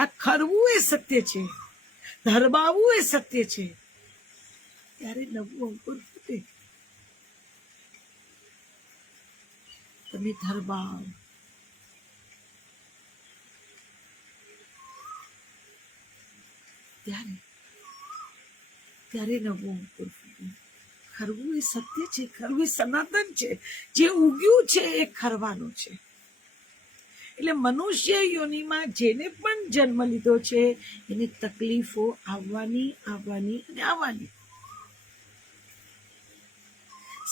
આ ખરવું એ સત્ય છે, ધરબાવું એ સત્ય છે, ત્યારે નવું અંકુર ફૂટે. તમે ધરબાવ, ત્યારે નવું અંકુર ફૂટે. ખરવું એ સત્ય છે, ખરવું એ સનાતન છે. જે ઉગ્યું છે એ ખરવાનું છે. એટલે મનુષ્ય યોનિમાં જેને પણ જન્મ લીધો છે એને તકલીફો આવવાની આવવાની અને આવવાની.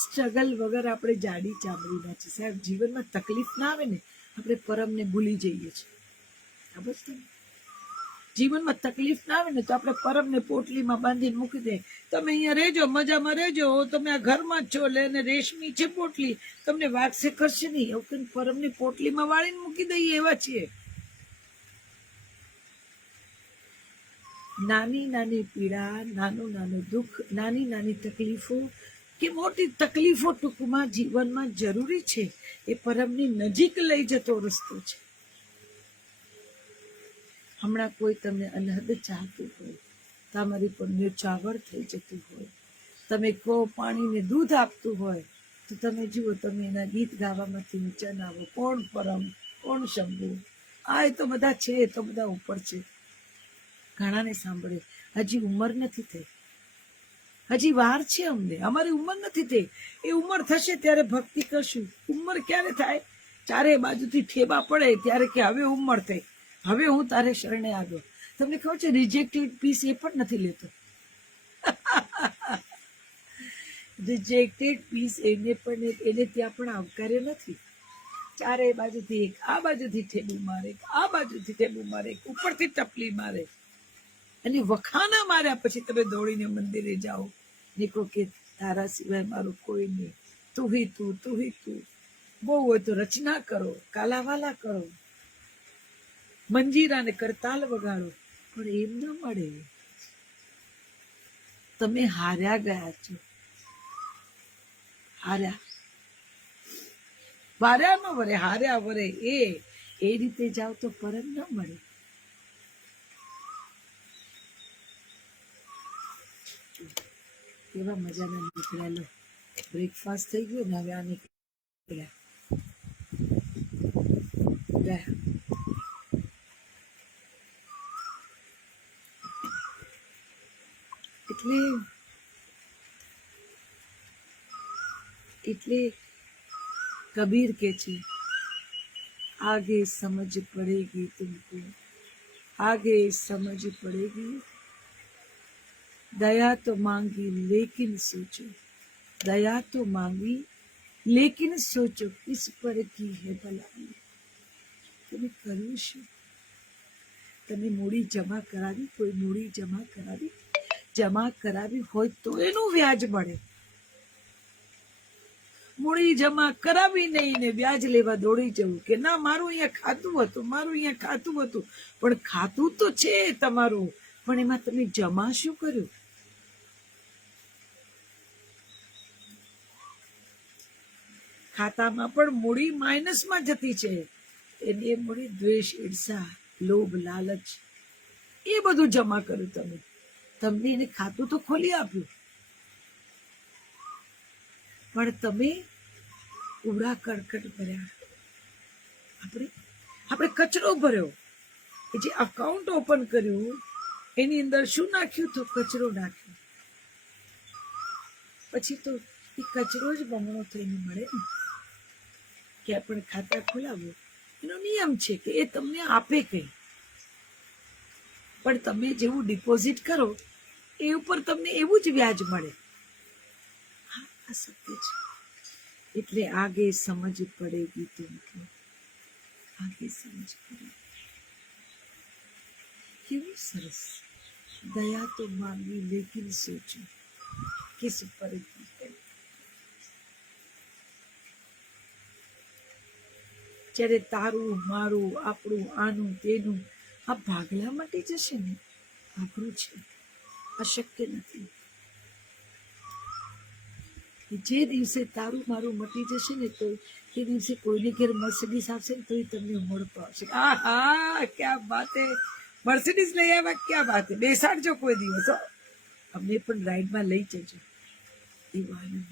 સ્ટ્રગલ વગર આપણે જાડી ચામડીના છે સાહેબ. જીવનમાં તકલીફ ના આવે ને આપણે પરમને ભૂલી જઈએ છીએ. ખબર છે? જીવનમાં તકલીફ ના આવે ને તો આપણે પરમને પોટલીમાં બાંધીને મૂકી દે. તમે અહીંયા રહેજો, મજામાં રહેજો, તમે આ ઘરમાં જ છો, એટલે રેશમી છે પોટલી, તમને વાગશે કરશે નહીં એવું કઈ પરમની પોટલીમાં વાળીને મૂકી દઈએ એવા છીએ. નાની નાની પીડા, નાનું નાનું દુઃખ, નાની નાની તકલીફો કે મોટી તકલીફો ટૂંકમાં જીવનમાં જરૂરી છે. એ પરમની નજીક લઈ જતો રસ્તો છે. હમણાં કોઈ તમને અનહદ ચાહતું હોય, તમારી પર ન્યોછાવર થઈ જતું હોય, તમે કહો પાણીને દૂધ આપતું હોય, તો તમે જુઓ તમે એના ગીત ગાવામાંથી નીચે ના આવો. કોણ પરમ, કોણ શંભુ? આ એ તો બધા છે, એ તો બધા ઉપર છે. ઘણાને સાંભળે હજી ઉંમર નથી થઈ, હજી વાર છે અમને, અમારી ઉંમર નથી થઈ. એ ઉંમર થશે ત્યારે ભક્તિ કરશું. ઉંમર ક્યારે થાય? ચારે બાજુથી ઠેબા પડે ત્યારે કે હવે ઉંમર થઈ, હવે હું તારે શરણે આવ્યો. તમને ખબર છે રિજેક્ટેડ પીસ એ પણ નથી લેતો. રિજેક્ટેડ પીસ એને ત્યાં પણ આવકાર્ય નથી. ચારે બાજુથી એક આ બાજુથી ઠેબું મારે, આ બાજુથી ઠેબું મારે, ઉપરથી ટપલી મારે અને વખાના માર્યા પછી તમે દોડીને મંદિરે જાઓ ને કહો કે તારા સિવાય મારું કોઈ નહીં, તું હી તું, તું હી તું. બહુ હોય તો રચના કરો, કાલાવાલા કરો, મંજીરા ને કરતાલ વગાડો, પણ એમ ન મળે. તમે હાર્યા ગયા છો, હાર્યા. વાર્યા ન વરે, હાર્યા વરે. એ રીતે જાઓ તો પરમ ન મળે. કેવા મજાના નીકળ્યા. લો બ્રેકફાસ્ટ થઈ ગયો ને હવે આ નીકળ્યા ગયા. એટલે કબીર કે છે આગે સમજ પડેગી તુમકો, आगे समझ पड़ेगी. दया तो मांगी लेकिन सोचो, दया तो मांगी लेकिन सोचो किस पर की है भलाई. તમે કર્યું શું? તમે મૂડી જમા કરાવી, કોઈ મૂડી જમા કરાવી હોય તો એનું વ્યાજ મળે. મૂડી જમા કરાવી નહીં ને વ્યાજ લેવા દોડી જવું કે ના મારું અહીંયા ખાતું હતું, મારું અહીંયા ખાતું હતું. પણ ખાતું તો છે તમારું, પણ એમાં તમે જમા શું કર્યું? ખાતામાં પણ મૂડી માઇનસમાં જતી છે. એની મૂડી દ્વેષ, ઈર્ષા, લોભ, લાલચ એ બધું જમા કર્યું તમે. તમને એને ખાતું તો ખોલી આપ્યું, પણ તમે ઉડા કરકટ ભર્યા. આપણે કચરો ભર્યો. એ જે અકાઉન્ટ ઓપન કર્યું એની અંદર શું નાખ્યું? તો કચરો નાખ્યો. પછી તો એ કચરો જ બમણો થઈને મળે ને. કે આપણે ખાતા ખોલાવો એનો નિયમ છે કે એ તમને આપે કઈ, પણ તમે જેવું ડિપોઝિટ કરો એ ઉપર તમને એવું જ વ્યાજ મળે. આ સત્ય છે. એટલે આગે સમજ પડેગી તુમકો, આગે સમજ પડે. કેવું સરસ. દયા તો માંગી લેકિન સોચો કિસ પર કી है. જ્યારે તારું મારું આપણું આનું તેનું આ ભાગલા માટે જશે ને, આઘરું છે, અશક્ય નથી. જે દિવસે તારું મારું મટી જશે ને તો એ દિવસે કોઈને ઘેર મર્સિડીઝ આવશે ને તો એ તમને મળતો આવશે. આહા ક્યાં વાત હે, મર્સિડીઝ લઈ આવ્યા, ક્યાં વાત હે. બેસાડજો કોઈ દિવસ, અમને પણ રાઈડમાં લઈ જજો. એવું આનંદ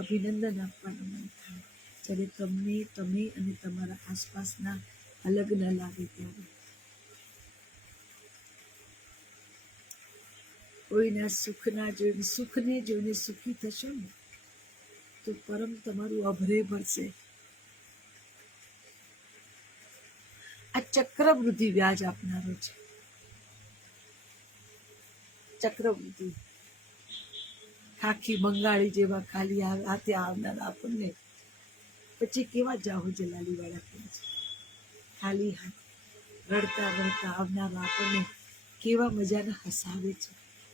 અભિનંદન આપવાનું મન થાય જ્યારે તમને, તમે અને તમારા આસપાસના અલગ ન લાગે ત્યારે. કોઈના સુખને જોઈને સુખી થશો ને તો પરમ તમારું અભરે ભરશે. આ ચક્રવૃદ્ધિ વ્યાજ આપનારો છે. ચક્રવૃદ્ધિ ખાખી બંગાળી જેવા ખાલી હાથે આવનારા આપણને પછી કેવા જાહો જલાલી વાળા કહે છે. ખાલી હાથ રડતા રડતા આવનારા આપણને કેવા મજાના હસાવે છે,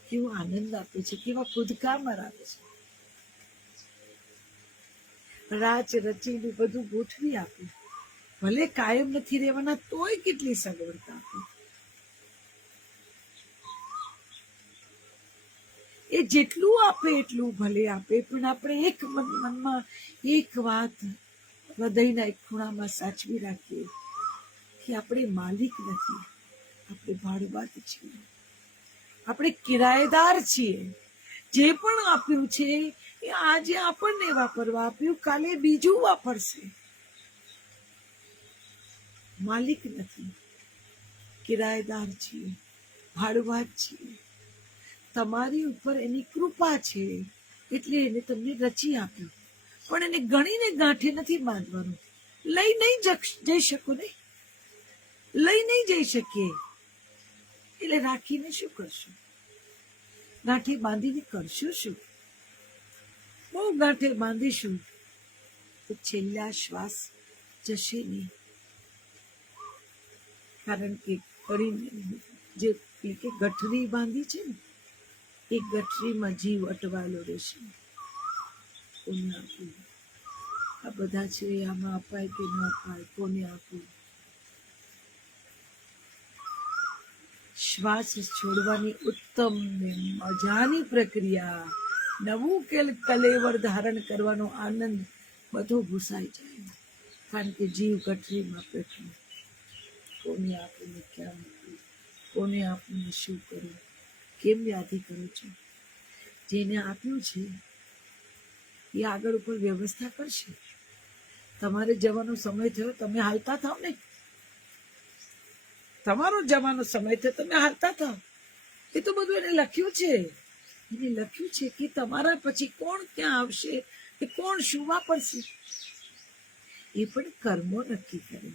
કેવો આનંદ આપે છે, કેવા કૂદકા મરાવે છે. રાચ રચીને બધું ગોઠવી આપ્યું. ભલે કાયમ નથી રહેવાના તોય કેટલી સગવડતા આપી. એ જેટલું આપે એટલું ભલે આપે, પણ આપણે એક મનમાં એક વાત હૃદયના એક ખૂણામાં સાચવી રાખીએ કે આપણે માલિક નથી, આપણે ભાડુઆત છીએ, આપણે કિરાયેદાર છીએ. જે પણ આપ્યું છે એ આજે આપણને વાપરવા આપ્યું, કાલે બીજું વાપરશે. માલિક નથી, કિરાયેદાર છીએ, ભાડુઆત છીએ. તમારી ઉપર એની કૃપા છે એટલે એને તમને રચી આપ્યું, પણ એને ગણીને ગાંઠે નથી બાંધવાનું. લઈ નહીં જઈ શકો ને, લઈ નહીં જઈ શકીએ એટલે રાખીને શું કરશું? ગાંઠે બાંધીને કરશું શું? બહુ ગાંઠે બાંધીશું તો છેલ્લા શ્વાસ જશે નહીં. કારણ કે કરીને જે ગઠરી બાંધી છે ને, એ ગઠરીમાં જીવ અટવાયેલો રહેશે. કોને આપવું? આ બધા છે, આમાં અપાય કે ન અપાય, કોને આપવું? શ્વાસ છોડવાની ઉત્તમ ને મજાની પ્રક્રિયા, નવું કલેવર ધારણ કરવાનો આનંદ બધો ભૂસાઈ જાય. કારણ કે જીવ ગઠરીમાં પેઠું. કોને આપીને ક્યાં મૂકવું, કોને આપીને શું કરવું, કેમ યાદી કરું છું? જેને આપ્યું છે એ આગળ ઉપર વ્યવસ્થા કરશે. તમારે જવાનો સમય થયો, તમે હાલતા થાવ ને. તમારો જવાનો સમય થયો, તમે હાલતા થાવ. એ તો બધું એને લખ્યું છે. એને લખ્યું છે કે તમારા પછી કોણ ક્યાં આવશે, કે કોણ શું વાપરશે. એ પણ કર્મો નક્કી કરે.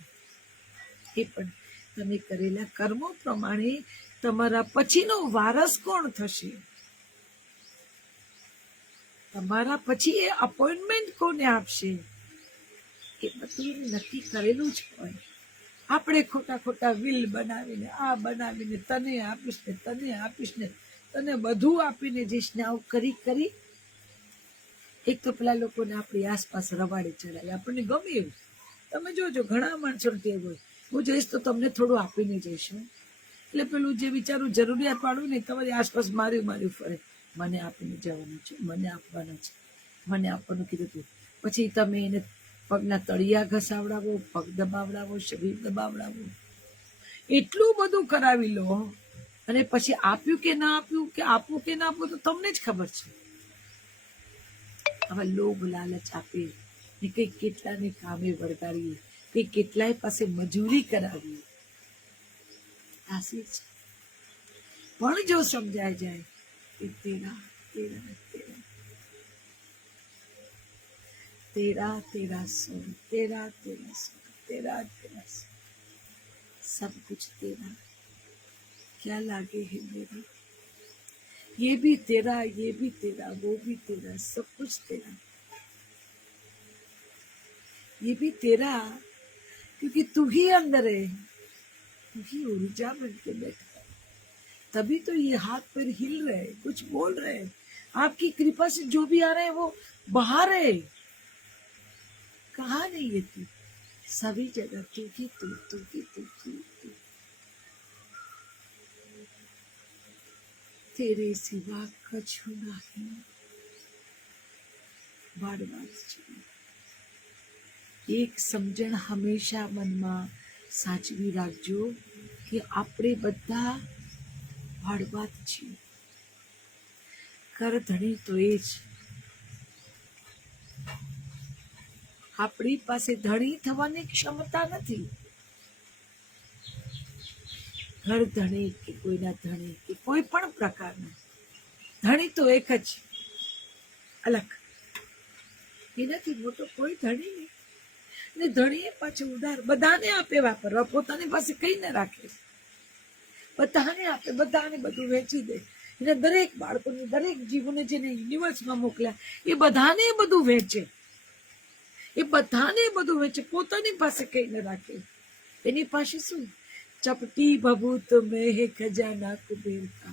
એ પણ તમે કરેલા કર્મો પ્રમાણે તમારા પછીનો વારસ કોણ થશે, તમારા પછી એ અપોઇન્ટમેન્ટ કોને આપશે, એ બધું નક્કી કરેલું જ હોય. આપણે ખોટા ખોટા વિલ બનાવીને, આ બનાવીને તને આપીશ ને, તને આપીશ ને, તને બધું આપીને જઈશ ને, આવું કરી કરી એક તો પેલા લોકોને આપણી આસપાસ રવાડે ચડાવે. આપણને ગમે એવું. તમે જોજો ઘણા માણસો ટેવ હોય, હું જઈશ તો તમને થોડું આપીને જઈશ. એટલે પેલું જે વિચારું જરૂરિયાત વાળું ને, તમારી આસપાસ માર્યું ફરે. મને આપીને જવાનું છે, મને આપવાનું છે, મને આપવાનું કીધું હતું. પછી તમે એને પગના તળિયા ઘસાવડાવો, પગ દબાવડાવો, શરીર દબાવડાવો, એટલું બધું કરાવી લો, અને પછી આપ્યું કે ના આપ્યું, કે આપવું કે ના આપવું, તો તમને જ ખબર છે. આવા લોભ લાલચ આપે ને કંઈક કેટલાને કામે વળગાડીએ, કંઈક કેટલાય પાસે મજૂરી કરાવીએ. પણ જો સમજાય જાય કે તેરા તેરા તેરા तेरा तेरा सुन, तेरा तेरा सुन, तेरा तेरा सुन, सब कुछ तेरा, क्या लागे है मेरा, ये भी तेरा, ये भी तेरा, वो भी तेरा, सब कुछ तेरा. ये भी तेरा क्योंकि तू ही अंदर है, तू ही ऊर्जा बन के बैठा है, तभी तो ये हाथ पैर हिल रहे, कुछ बोल रहे. आपकी कृपा से जो भी आ रहे हैं वो बाहर है. कहा नहीं है तू, सभी जगह तू ही तू, तू ही तू, तू तू. तेरे सिवा कछु नहीं. બાળવાસ છે. એક સમજણ હંમેશા મનમાં સાચવી રાખજો કે આપણે બધા ભાડવાત છીએ. કરધણી તો એ જ. આપણી પાસે ધણી થવાની ક્ષમતા નથી. ઘર ધણી કે કોઈના ધણી કે કોઈ પણ પ્રકારના ધણી તો એક જ, અલગ. એનાથી મોટો કોઈ ધણી નહીં. ને ધણીએ પાછું ઉધાર બધાને આપે વાપરવા, પોતાની પાસે કઈ ન રાખે, બધાને આપે, બધાને બધું વેચી દે. એટલે દરેક બાળકોને, દરેક જીવોને જેને યુનિવર્સમાં મોકલ્યા એ બધાને બધું વેચે, એ બધાને બધું વેચે, પોતાની પાસે કઈ ન રાખે. એની પાસે શું? ચપટી ભભૂત મેં ખજાના કુબેર કા.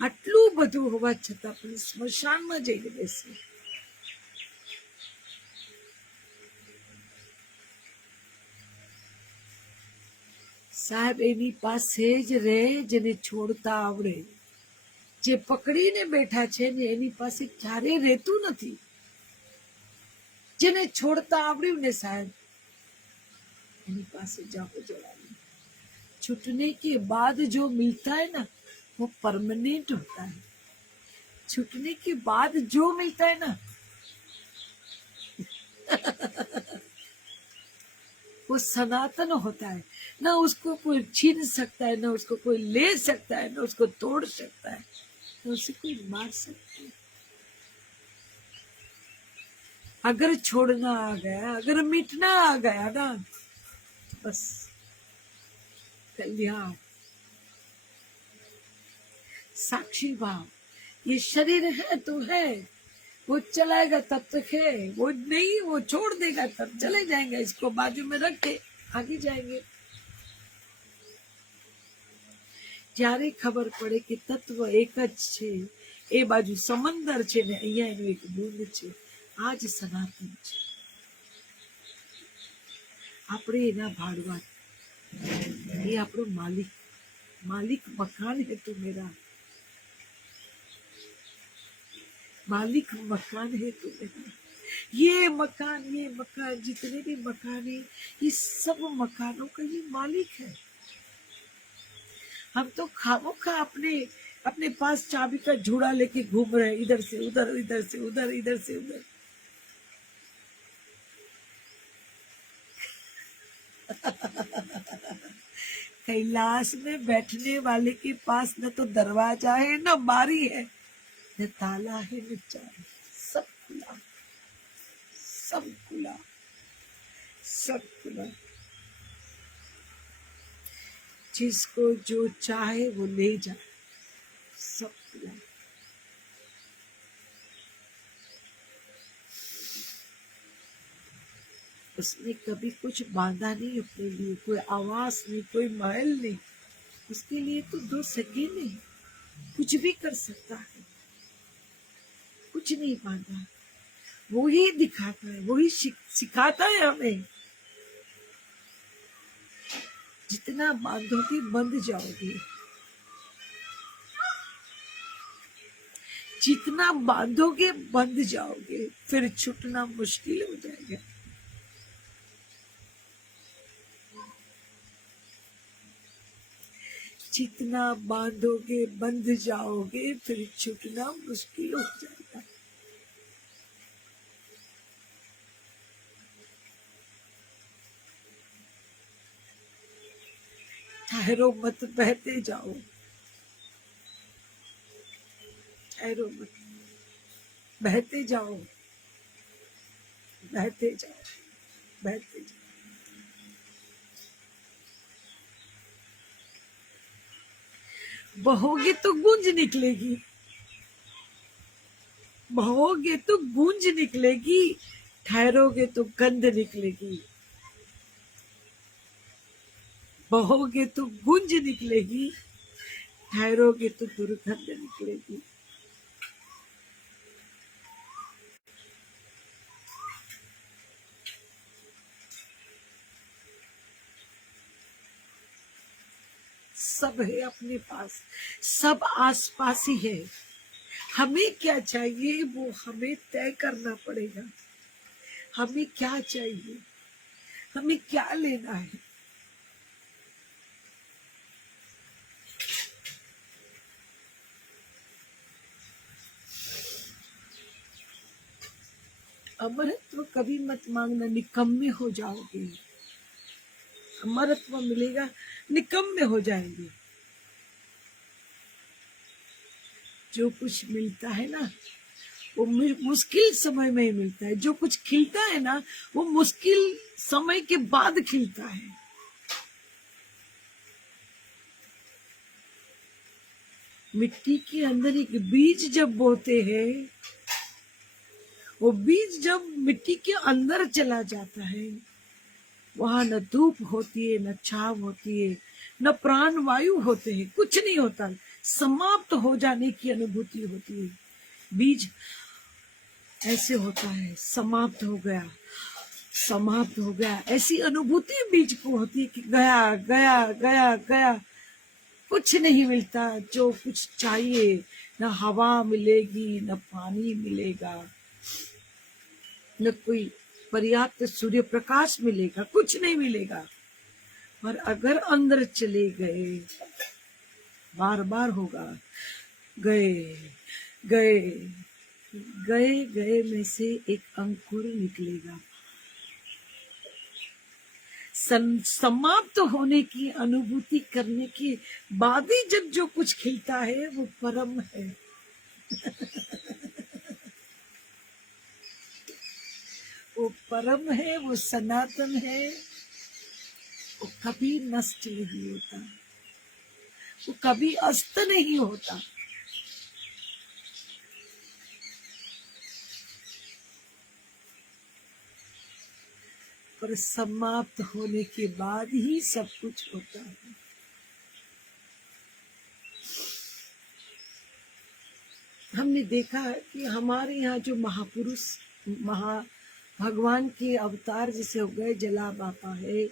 આટલું બધું હોવા છતાં પણ સ્મશાનમાં જઈને બેસે. સાહેબ એની પાસે જ રહે જેને છોડતા આવડે. જે પકડીને બેઠા છે ને એની પાસે ક્યારેય રહેતું નથી. જેને છોડતા આવડ્યું ને સાહેબ એની પાસે જાઓ जवानी. छूटने के बाद जो मिलता है ना वो परमानेंट होता है. छूटने के बाद जो मिलता है ना वो सनातन होता है. ना उसको कोई छीन सकता है, ना उसको कोई ले सकता है, ना उसको तोड़ सकता है, ना उसे कोई मार सकता है. अगर छोड़ना आ गया, अगर मिटना आ गया ना, बस कल्याण. साक्षी भाव. ये शरीर है तो है, वो चलाएगा तब तक है, वो नहीं वो छोड़ देगा तब चले जाएंगे. इसको बाजू में रख के आगे जाएंगे. જ્યારે ખબર પડે કે તત્વ એક જ છે, એ બાજુ સમંદર છે ને અહીંયા એનું એક બુંદ છે, આ જ સનાતન છે. આપણે એના ભાડવા, એ આપણો માલિક. मालिक मकान है तू मेरा, मालिक मकान है तू मेरा. ये मकान जितने भी मकान है, ये सब मकानों का ये मालिक है. हम तो खामोखा अपने अपने पास चाबी का झोला लेके घूम रहे हैं, इधर से उधर, इधर से उधर, इधर से उधर. कैलाश में बैठने वाले के पास न तो दरवाजा है, न बारी है, न ताला है, न चाबी. सब खुला, सब खुला, सब खुला. जिसको जो चाहे वो ले जाए. सब खुला. उसने कभी कुछ बांधा नहीं अपने लिए, कोई आवास नहीं, कोई महल नहीं. उसके लिए तो दो सगे नहीं, कुछ भी कर सकता है. कुछ नहीं बांधा, वो ही दिखाता है, वो ही सिखाता है हमें. जितना बांधोगे बंध जाओगे, जितना बांधोगे बंध जाओगे, फिर छूटना मुश्किल हो जाएगा. जितना बांधोगे बंध जाओगे, फिर छूटना मुश्किल हो जाएगा. ठहरो मत, बहते जाओ. ठहरो मत, बहते जाओ, बहते जाओ, बहते जाओ. बहोगे तो गूंज निकलेगी, बहोगे तो गूंज निकलेगी, ठहरोगे तो गंध निकलेगी. बहोगे तो गूंज निकलेगी, ठहरोगे तो दुर्गंध निकलेगी. सब है अपने पास, सब आसपास ही है. हमें क्या चाहिए वो हमें तय करना पड़ेगा. हमें क्या चाहिए, हमें क्या लेना है. अमरत्व कभी मत मांगना, निकम्मे हो जाओगे. अमरत्व मिलेगा, निकम्मे हो जाएंगे. जो कुछ मिलता है ना वो मुश्किल समय में ही मिलता है। जो कुछ खिलता है ना, वो मुश्किल समय के बाद खिलता है। मिट्टी के अंदर एक बीज जब बोते हैं, वो बीज जब मिट्टी के अंदर चला जाता है, वहां न धूप होती है, न छाव होती है, न प्राण वायु होते हैं, कुछ नहीं होता। समाप्त हो जाने की अनुभूति होती है। बीज ऐसे होता है, समाप्त हो गया, समाप्त हो गया, ऐसी अनुभूति बीज को होती है कि गया गया गया गया, कुछ नहीं मिलता। जो कुछ चाहिए, न हवा मिलेगी, न पानी मिलेगा, न कोई पर्याप्त सूर्य प्रकाश मिलेगा, कुछ नहीं मिलेगा। और अगर अंदर चले गए, बार बार होगा, गए गए गए गए में से एक अंकुर निकलेगा। समाप्त होने की अनुभूति करने के बाद ही जब जो कुछ खिलता है वो परम है। वो परम है, वो सनातन है, वो कभी नष्ट नहीं होता, वो कभी अस्त नहीं होता। पर समाप्त होने के बाद ही सब कुछ होता है। हमने देखा कि हमारे यहाँ जो महापुरुष, भगवान के अवतार जैसे हो गए, जला बापा है,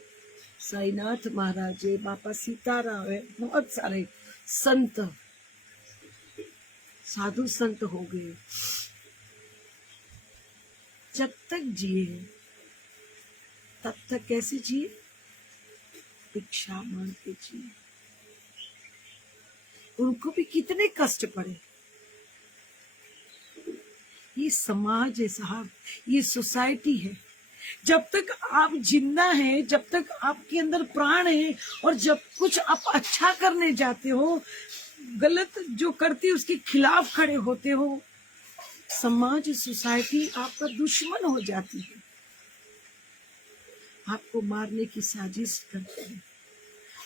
साईनाथ महाराज है, बापा सीताराम है, बहुत सारे संत, साधु संत हो गए। जब तक जिए तब तक कैसे जिए? भिक्षा मांग के जिए। उनको भी कितने कष्ट पड़े। ये समाज है साहब, ये सोसाइटी है। जब तक आप जिंदा हैं, जब तक आपके अंदर प्राण है, और जब कुछ आप अच्छा करने जाते हो, गलत जो करती है उसके खिलाफ खड़े होते हो, समाज, सोसाइटी आपका दुश्मन हो जाती है। आपको मारने की साजिश करते हैं,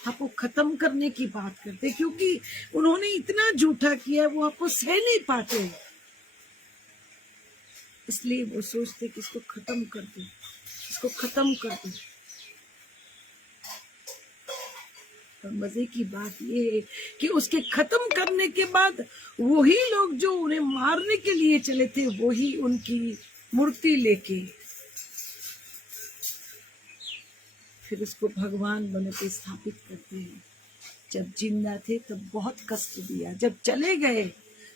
आपको खत्म करने की बात करते हैं, क्योंकि उन्होंने इतना झूठा किया, वो आपको सह नहीं पाते, इसलिए वो सोचते कि इसको खत्म कर दो, इसको खत्म कर दो। और मजे की बात ये है कि उसके खत्म करने के बाद वही लोग जो उन्हें मारने के लिए चले थे, वही उनकी मूर्ति लेके फिर उसको भगवान बने पे स्थापित करते हैं। जब जिंदा थे तब बहुत कष्ट दिया, जब चले गए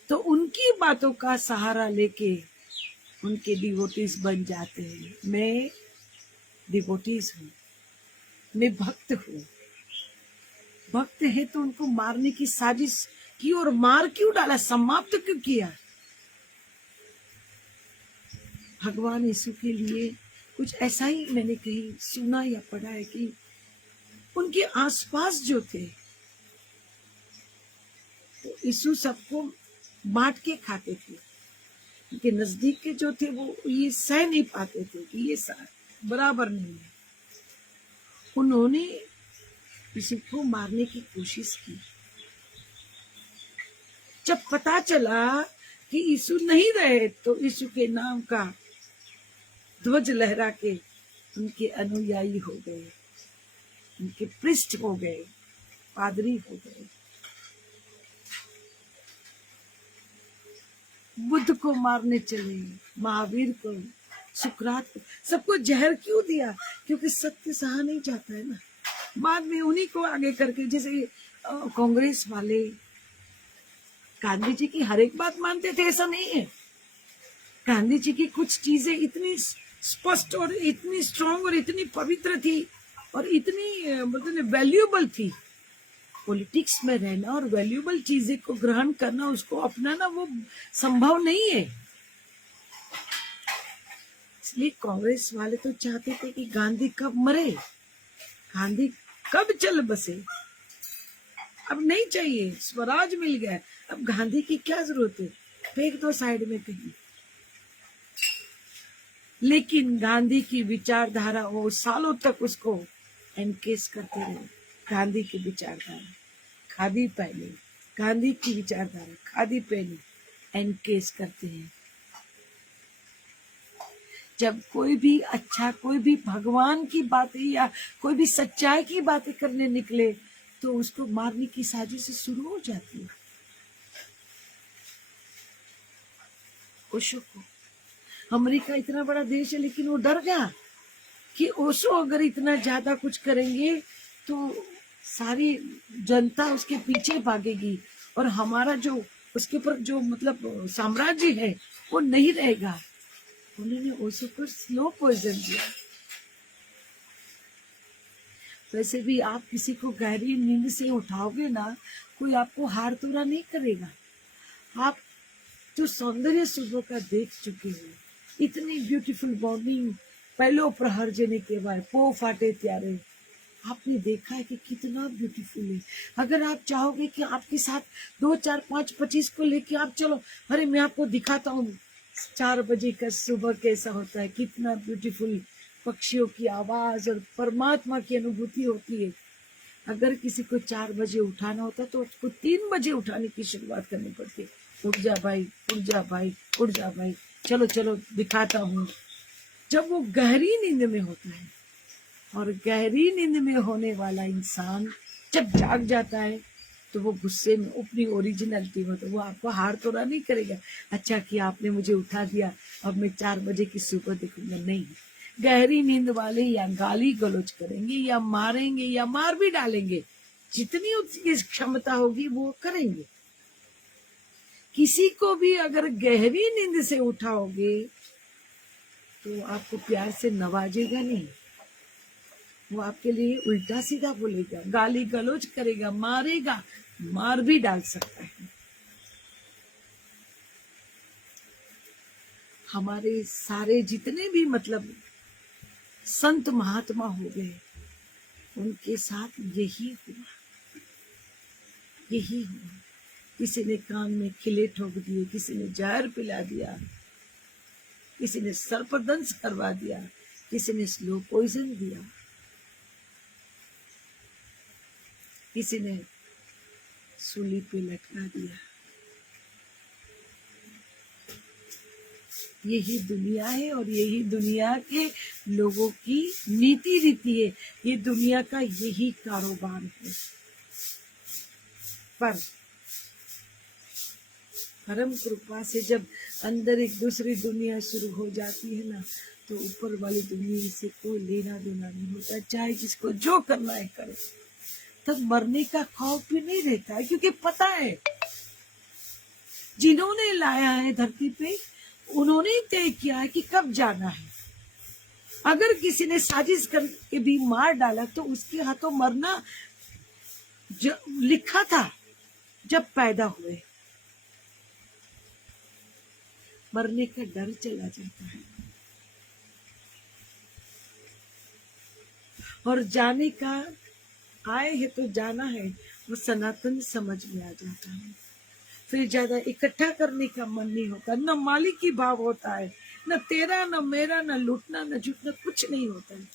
तो उनकी बातों का सहारा लेके उनके डिवोटीज बन जाते हैं। मैं डिवोटीज हूँ, मैं भक्त हूँ। भक्त है तो उनको मारने की साजिश की, और मार क्यों डाला, समाप्त क्यों किया? भगवान यीशु के लिए कुछ ऐसा ही मैंने कहीं सुना या पढ़ा है कि उनके आसपास जो थे, तो यीशु सबको बांट के खाते थे। उनके नजदीक के जो थे वो ये सह नहीं पाते थे कि ये बराबर नहीं है। उन्होंने यीशु को मारने की कोशिश की। जब पता चला कि यीशु नहीं रहे, तो यीशु के नाम का ध्वज लहरा के उनके अनुयायी हो गए, उनके पृष्ठ हो गए, पादरी हो गए। बुद्ध को मारने चले, महावीर को, सुकरात को, सबको जहर क्यों दिया? क्योंकि सत्य सहा नहीं जाता है ना। बाद में उन्हीं को आगे करके, जैसे कांग्रेस वाले गांधी जी की हर एक बात मानते थे, ऐसा नहीं है। गांधी जी की कुछ चीजें इतनी स्पष्ट और इतनी स्ट्रांग और इतनी पवित्र थी और इतनी मतलब वैल्यूएबल थी। पॉलिटिक्स में रहना और वैल्यूएबल चीजें को ग्रहण करना, उसको अपनाना, वो संभव नहीं है। इसलिए कांग्रेस वाले तो चाहते थे कि गांधी कब मरे, गांधी कब चल बसे। अब नहीं चाहिए, स्वराज मिल गया, अब गांधी की क्या जरूरत है, फेंक दो साइड में कहीं। लेकिन गांधी की विचारधारा वो सालों तक उसको एनकेस करते रहे। गांधी की विचारधारा खादी पहने, गांधी की विचारधारा खादी पहने, एनकेस करते हैं। जब कोई भी अच्छा, कोई भी भगवान की बातें या कोई भी सच्चाई की बातें करने निकले तो उसको मारने की साजिश शुरू हो जाती है। ओशो को, अमेरिका इतना बड़ा देश है लेकिन वो डर गया कि ओशो अगर इतना ज्यादा कुछ करेंगे तो सारी जनता उसके पीछे भागेगी और हमारा जो उसके ऊपर जो मतलब साम्राज्य है वो नहीं रहेगा। उन्होंने ओशो को स्लो पॉइजन दिया। वैसे भी आप किसी को गहरी नींद से उठाओगे ना, कोई आपको हार तोड़ा नहीं करेगा। आप जो सौंदर्य सुबह का देख चुके हो, इतनी ब्यूटीफुल मॉर्निंग, पहलो प्रहर जने के बाद पो फाटे त्यारे, आपने देखा है कि कितना ब्यूटीफुल है। अगर आप चाहोगे कि आपके साथ 2, 4, 5, 25 को लेके आप चलो, अरे मैं आपको दिखाता हूँ 4 बजे का सुबह कैसा होता है, कितना ब्यूटीफुल, पक्षियों की आवाज और परमात्मा की अनुभूति होती है। अगर किसी को 4 बजे उठाना होता तो उसको 3 बजे उठाने की शुरुआत करनी पड़ती। उठ जा भाई, उठ जा भाई, उठ जा भाई, चलो चलो दिखाता हूँ। जब वो गहरी नींद में होता है, और गहरी नींद में होने वाला इंसान जब जाग जाता है तो वो गुस्से में अपनी ओरिजिनलिटी में, तो वो आपको हार तोड़ा नहीं करेगा। अच्छा किया आपने मुझे उठा दिया, अब मैं 4 बजे की सुबह देखूंगा, नहीं। गहरी नींद वाले या गाली गलौज करेंगे या मारेंगे या मार भी डालेंगे, जितनी उसकी क्षमता होगी वो करेंगे। किसी को भी अगर गहरी नींद से उठाओगे तो आपको प्यार से नवाजेगा नहीं, वो आपके लिए उल्टा सीधा बोलेगा, गाली गलौज करेगा, मारेगा, मार भी डाल सकता है। हमारे सारे जितने भी मतलब संत महात्मा हो गए, उनके साथ यही हुआ, यही हुआ। किसी ने कान में खिले ठोक दिए, किसी ने जहर पिला दिया, किसी ने सर्पदंश करवा दिया, किसी ने स्लो पॉइजन दिया, किसी ने सूली पे लटका दिया। यही दुनिया है और यही दुनिया के लोगों की नीति रीति है, ये दुनिया का यही कारोबार है। पर परम कृपा से जब अंदर एक दूसरी दुनिया शुरू हो जाती है ना, तो ऊपर वाली दुनिया से कोई लेना देना नहीं होता, चाहे जिसको जो करना है करे। तब मरने का खौफ भी नहीं रहता है, क्योंकि पता है जिन्होंने लाया है धरती पे उन्होंने तय किया है कि कब जाना है। अगर किसी ने साजिश करके भी मार डाला तो उसके हाथों मरना लिखा था जब पैदा हुए। मरने का डर चला जाता है और जाने का, आए है तो जाना है, वो सनातन समझ में आ जाता है। फिर ज्यादा इकट्ठा करने का मन नहीं होता, न मालिक की भाव होता है, न तेरा न मेरा, न लूटना न झूठना, कुछ नहीं होता है।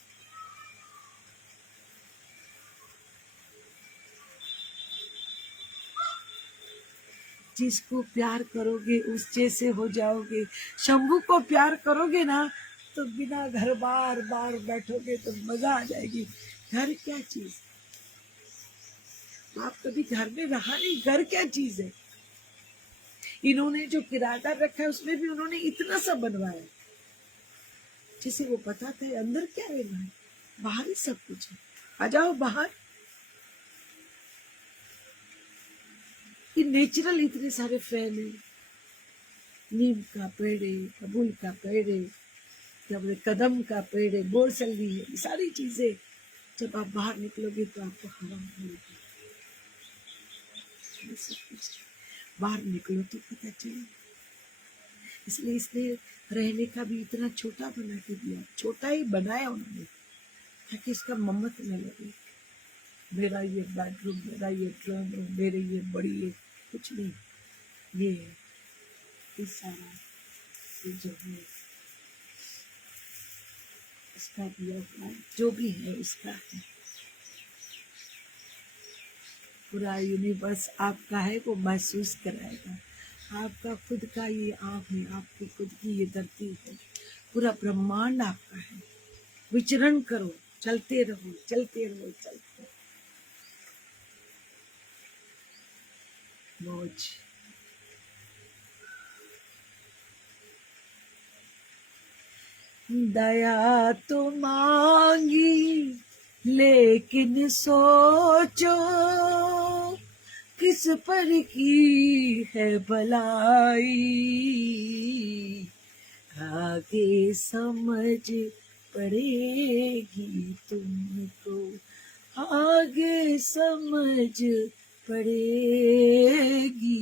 जिसको प्यार करोगे उस जैसे हो जाओगे। शंभू को प्यार करोगे ना तो बिना घर बार बार बैठोगे तो मजा आ जाएगी। घर क्या चीज, आप कभी घर में रहा नहीं, घर क्या चीज है। इन्होंने जो किराएदार रखा है उसमें भी उन्होंने इतना सा बनवाया जिसे वो पता था अंदर क्या रहना है, बाहर ही सब कुछ है। आ जाओ बाहर। ये नेचुरल इतने सारे फैन है, नीम का पेड़ है, कबूल का पेड़ है, जब कदम का पेड़ है, बोरसल्ली है, ये सारी चीजें जब आप बाहर निकलोगे तो आपको हवा मिलेगी। बाहर निकलो तो पता चले। इसलिए इसने रहने का भी इतना छोटा बना के दिया, छोटा ही बनाया उन्होंने ताकि इसका मम्मत न लगे। मेरा ये बेडरूम, मेरा ये ड्राइंग रूम, मेरे ये बड़ी, ये कुछ नहीं, ये सारा ये जो है उसका दिया हुआ जो भी है उसका है। पूरा यूनिवर्स आपका है, वो महसूस कराएगा। आपका खुद का ये आँख है, आपकी खुद की ये धरती है, पूरा ब्रह्मांड आपका है। विचरण करो, चलते रहो, चलते रहो, चलते रहो। मौज। दया तो मांगी लेकिन सोचो किस पर की है भलाई, आगे समझ पड़ेगी तुमको, आगे समझ पड़ेगी,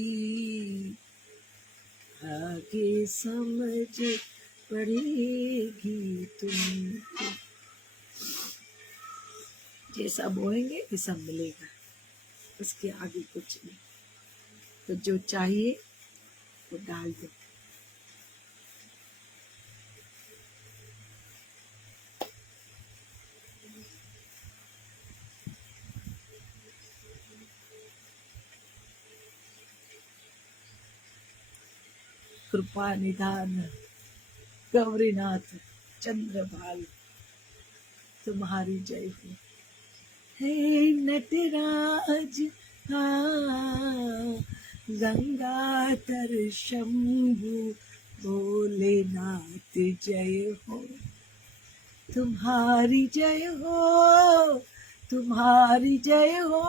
आगे समझ पड़ेगी तुमको। जैसा बोएंगे वैसा मिलेगा, उसके आगे कुछ नहीं। तो जो चाहिए वो डाल दो। कृपा निधान गौरीनाथ चंद्रभाल तुम्हारी जय हो। हे नटराज हाँ, गंगाधर शंभु भोलेनाथ जय हो, तुम्हारी जय हो, तुम्हारी जय हो।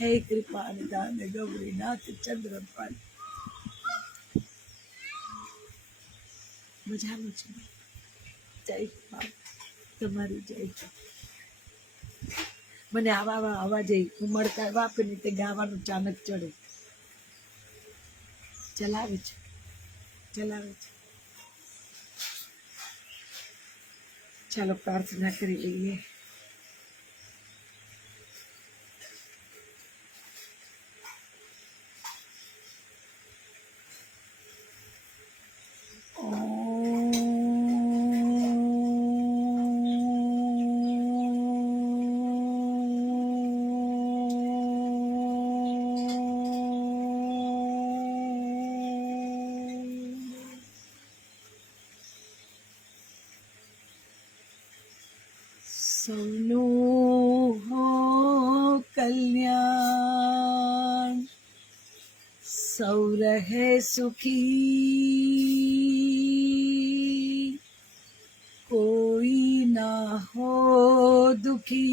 हे कृपा निधान गौरीनाथ चंद्रभाल, मजा मुझे जय हो, તમારી જય છે। મને આવા અવાજે ઉમળકા વાપે ને તે ગાવાનું ચાનક ચડે, ચલાવે છે, ચલાવે છે। ચાલો પ્રાર્થના કરી લઈએ। सौनो हो कल्याण, सौ रहे सुखी, कोई ना हो दुखी।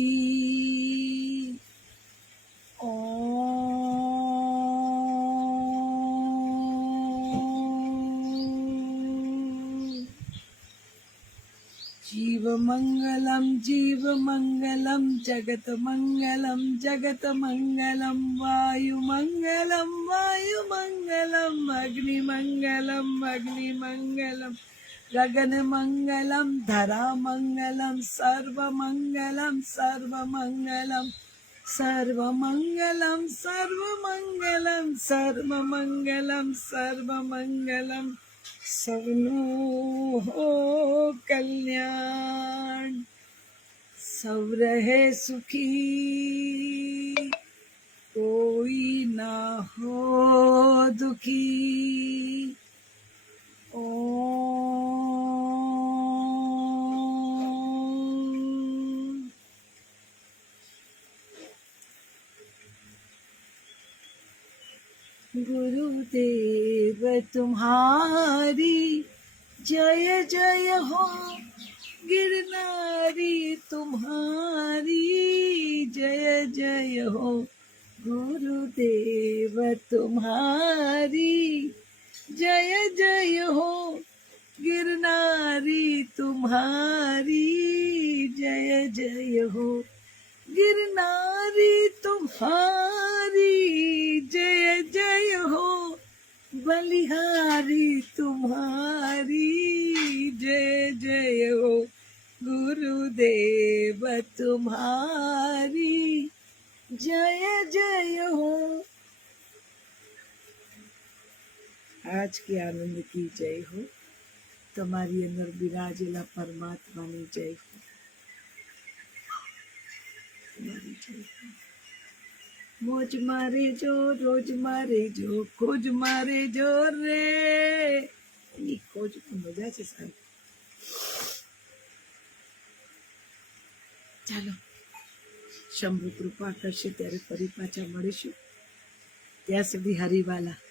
जीव मंगलम जगत मंगलम, जगत मंगलम वायु मंगलम, वायु मंगलम अग्नि मंगलम, अग्नि मंगलम गगन मंगलम, धरा मंगलम, सर्व मंगलम, सर्व मंगलम, सर्व मंगलम, सर्व मंगलम, सर्व मंगलम, सर्व मंगलम। सबनो हो कल्याण, सब रहे सुखी, कोई ना हो दुखी। ओम। गुरुदेव तुम्हारी जय जय हो, गिरनारी तुम्हारी जय जय हो, गुरुदेव तुम्हारी जय जय हो, गिरनारी तुम्हारी जय जय हो, गिरनारी तुम्हारी जय जय हो, बलिहारी तुम्हारी जय जय हो, गुरुदेव तुम्हारी जय जय हो। आज के आनंद की जय हो। તમારી અંદર બિરાજેલા પરમાત્માની જય હો. તમારી જય હો. મોજ મારે જો રોજ મારે જો ખોજ મારે જો રે. એની ખોજ પણ મજા છે સાહેબ. ચાલો શંભુ કૃપા કરશે ત્યારે ફરી પાછા મળીશું. ત્યાં સુધી હરિવાલા.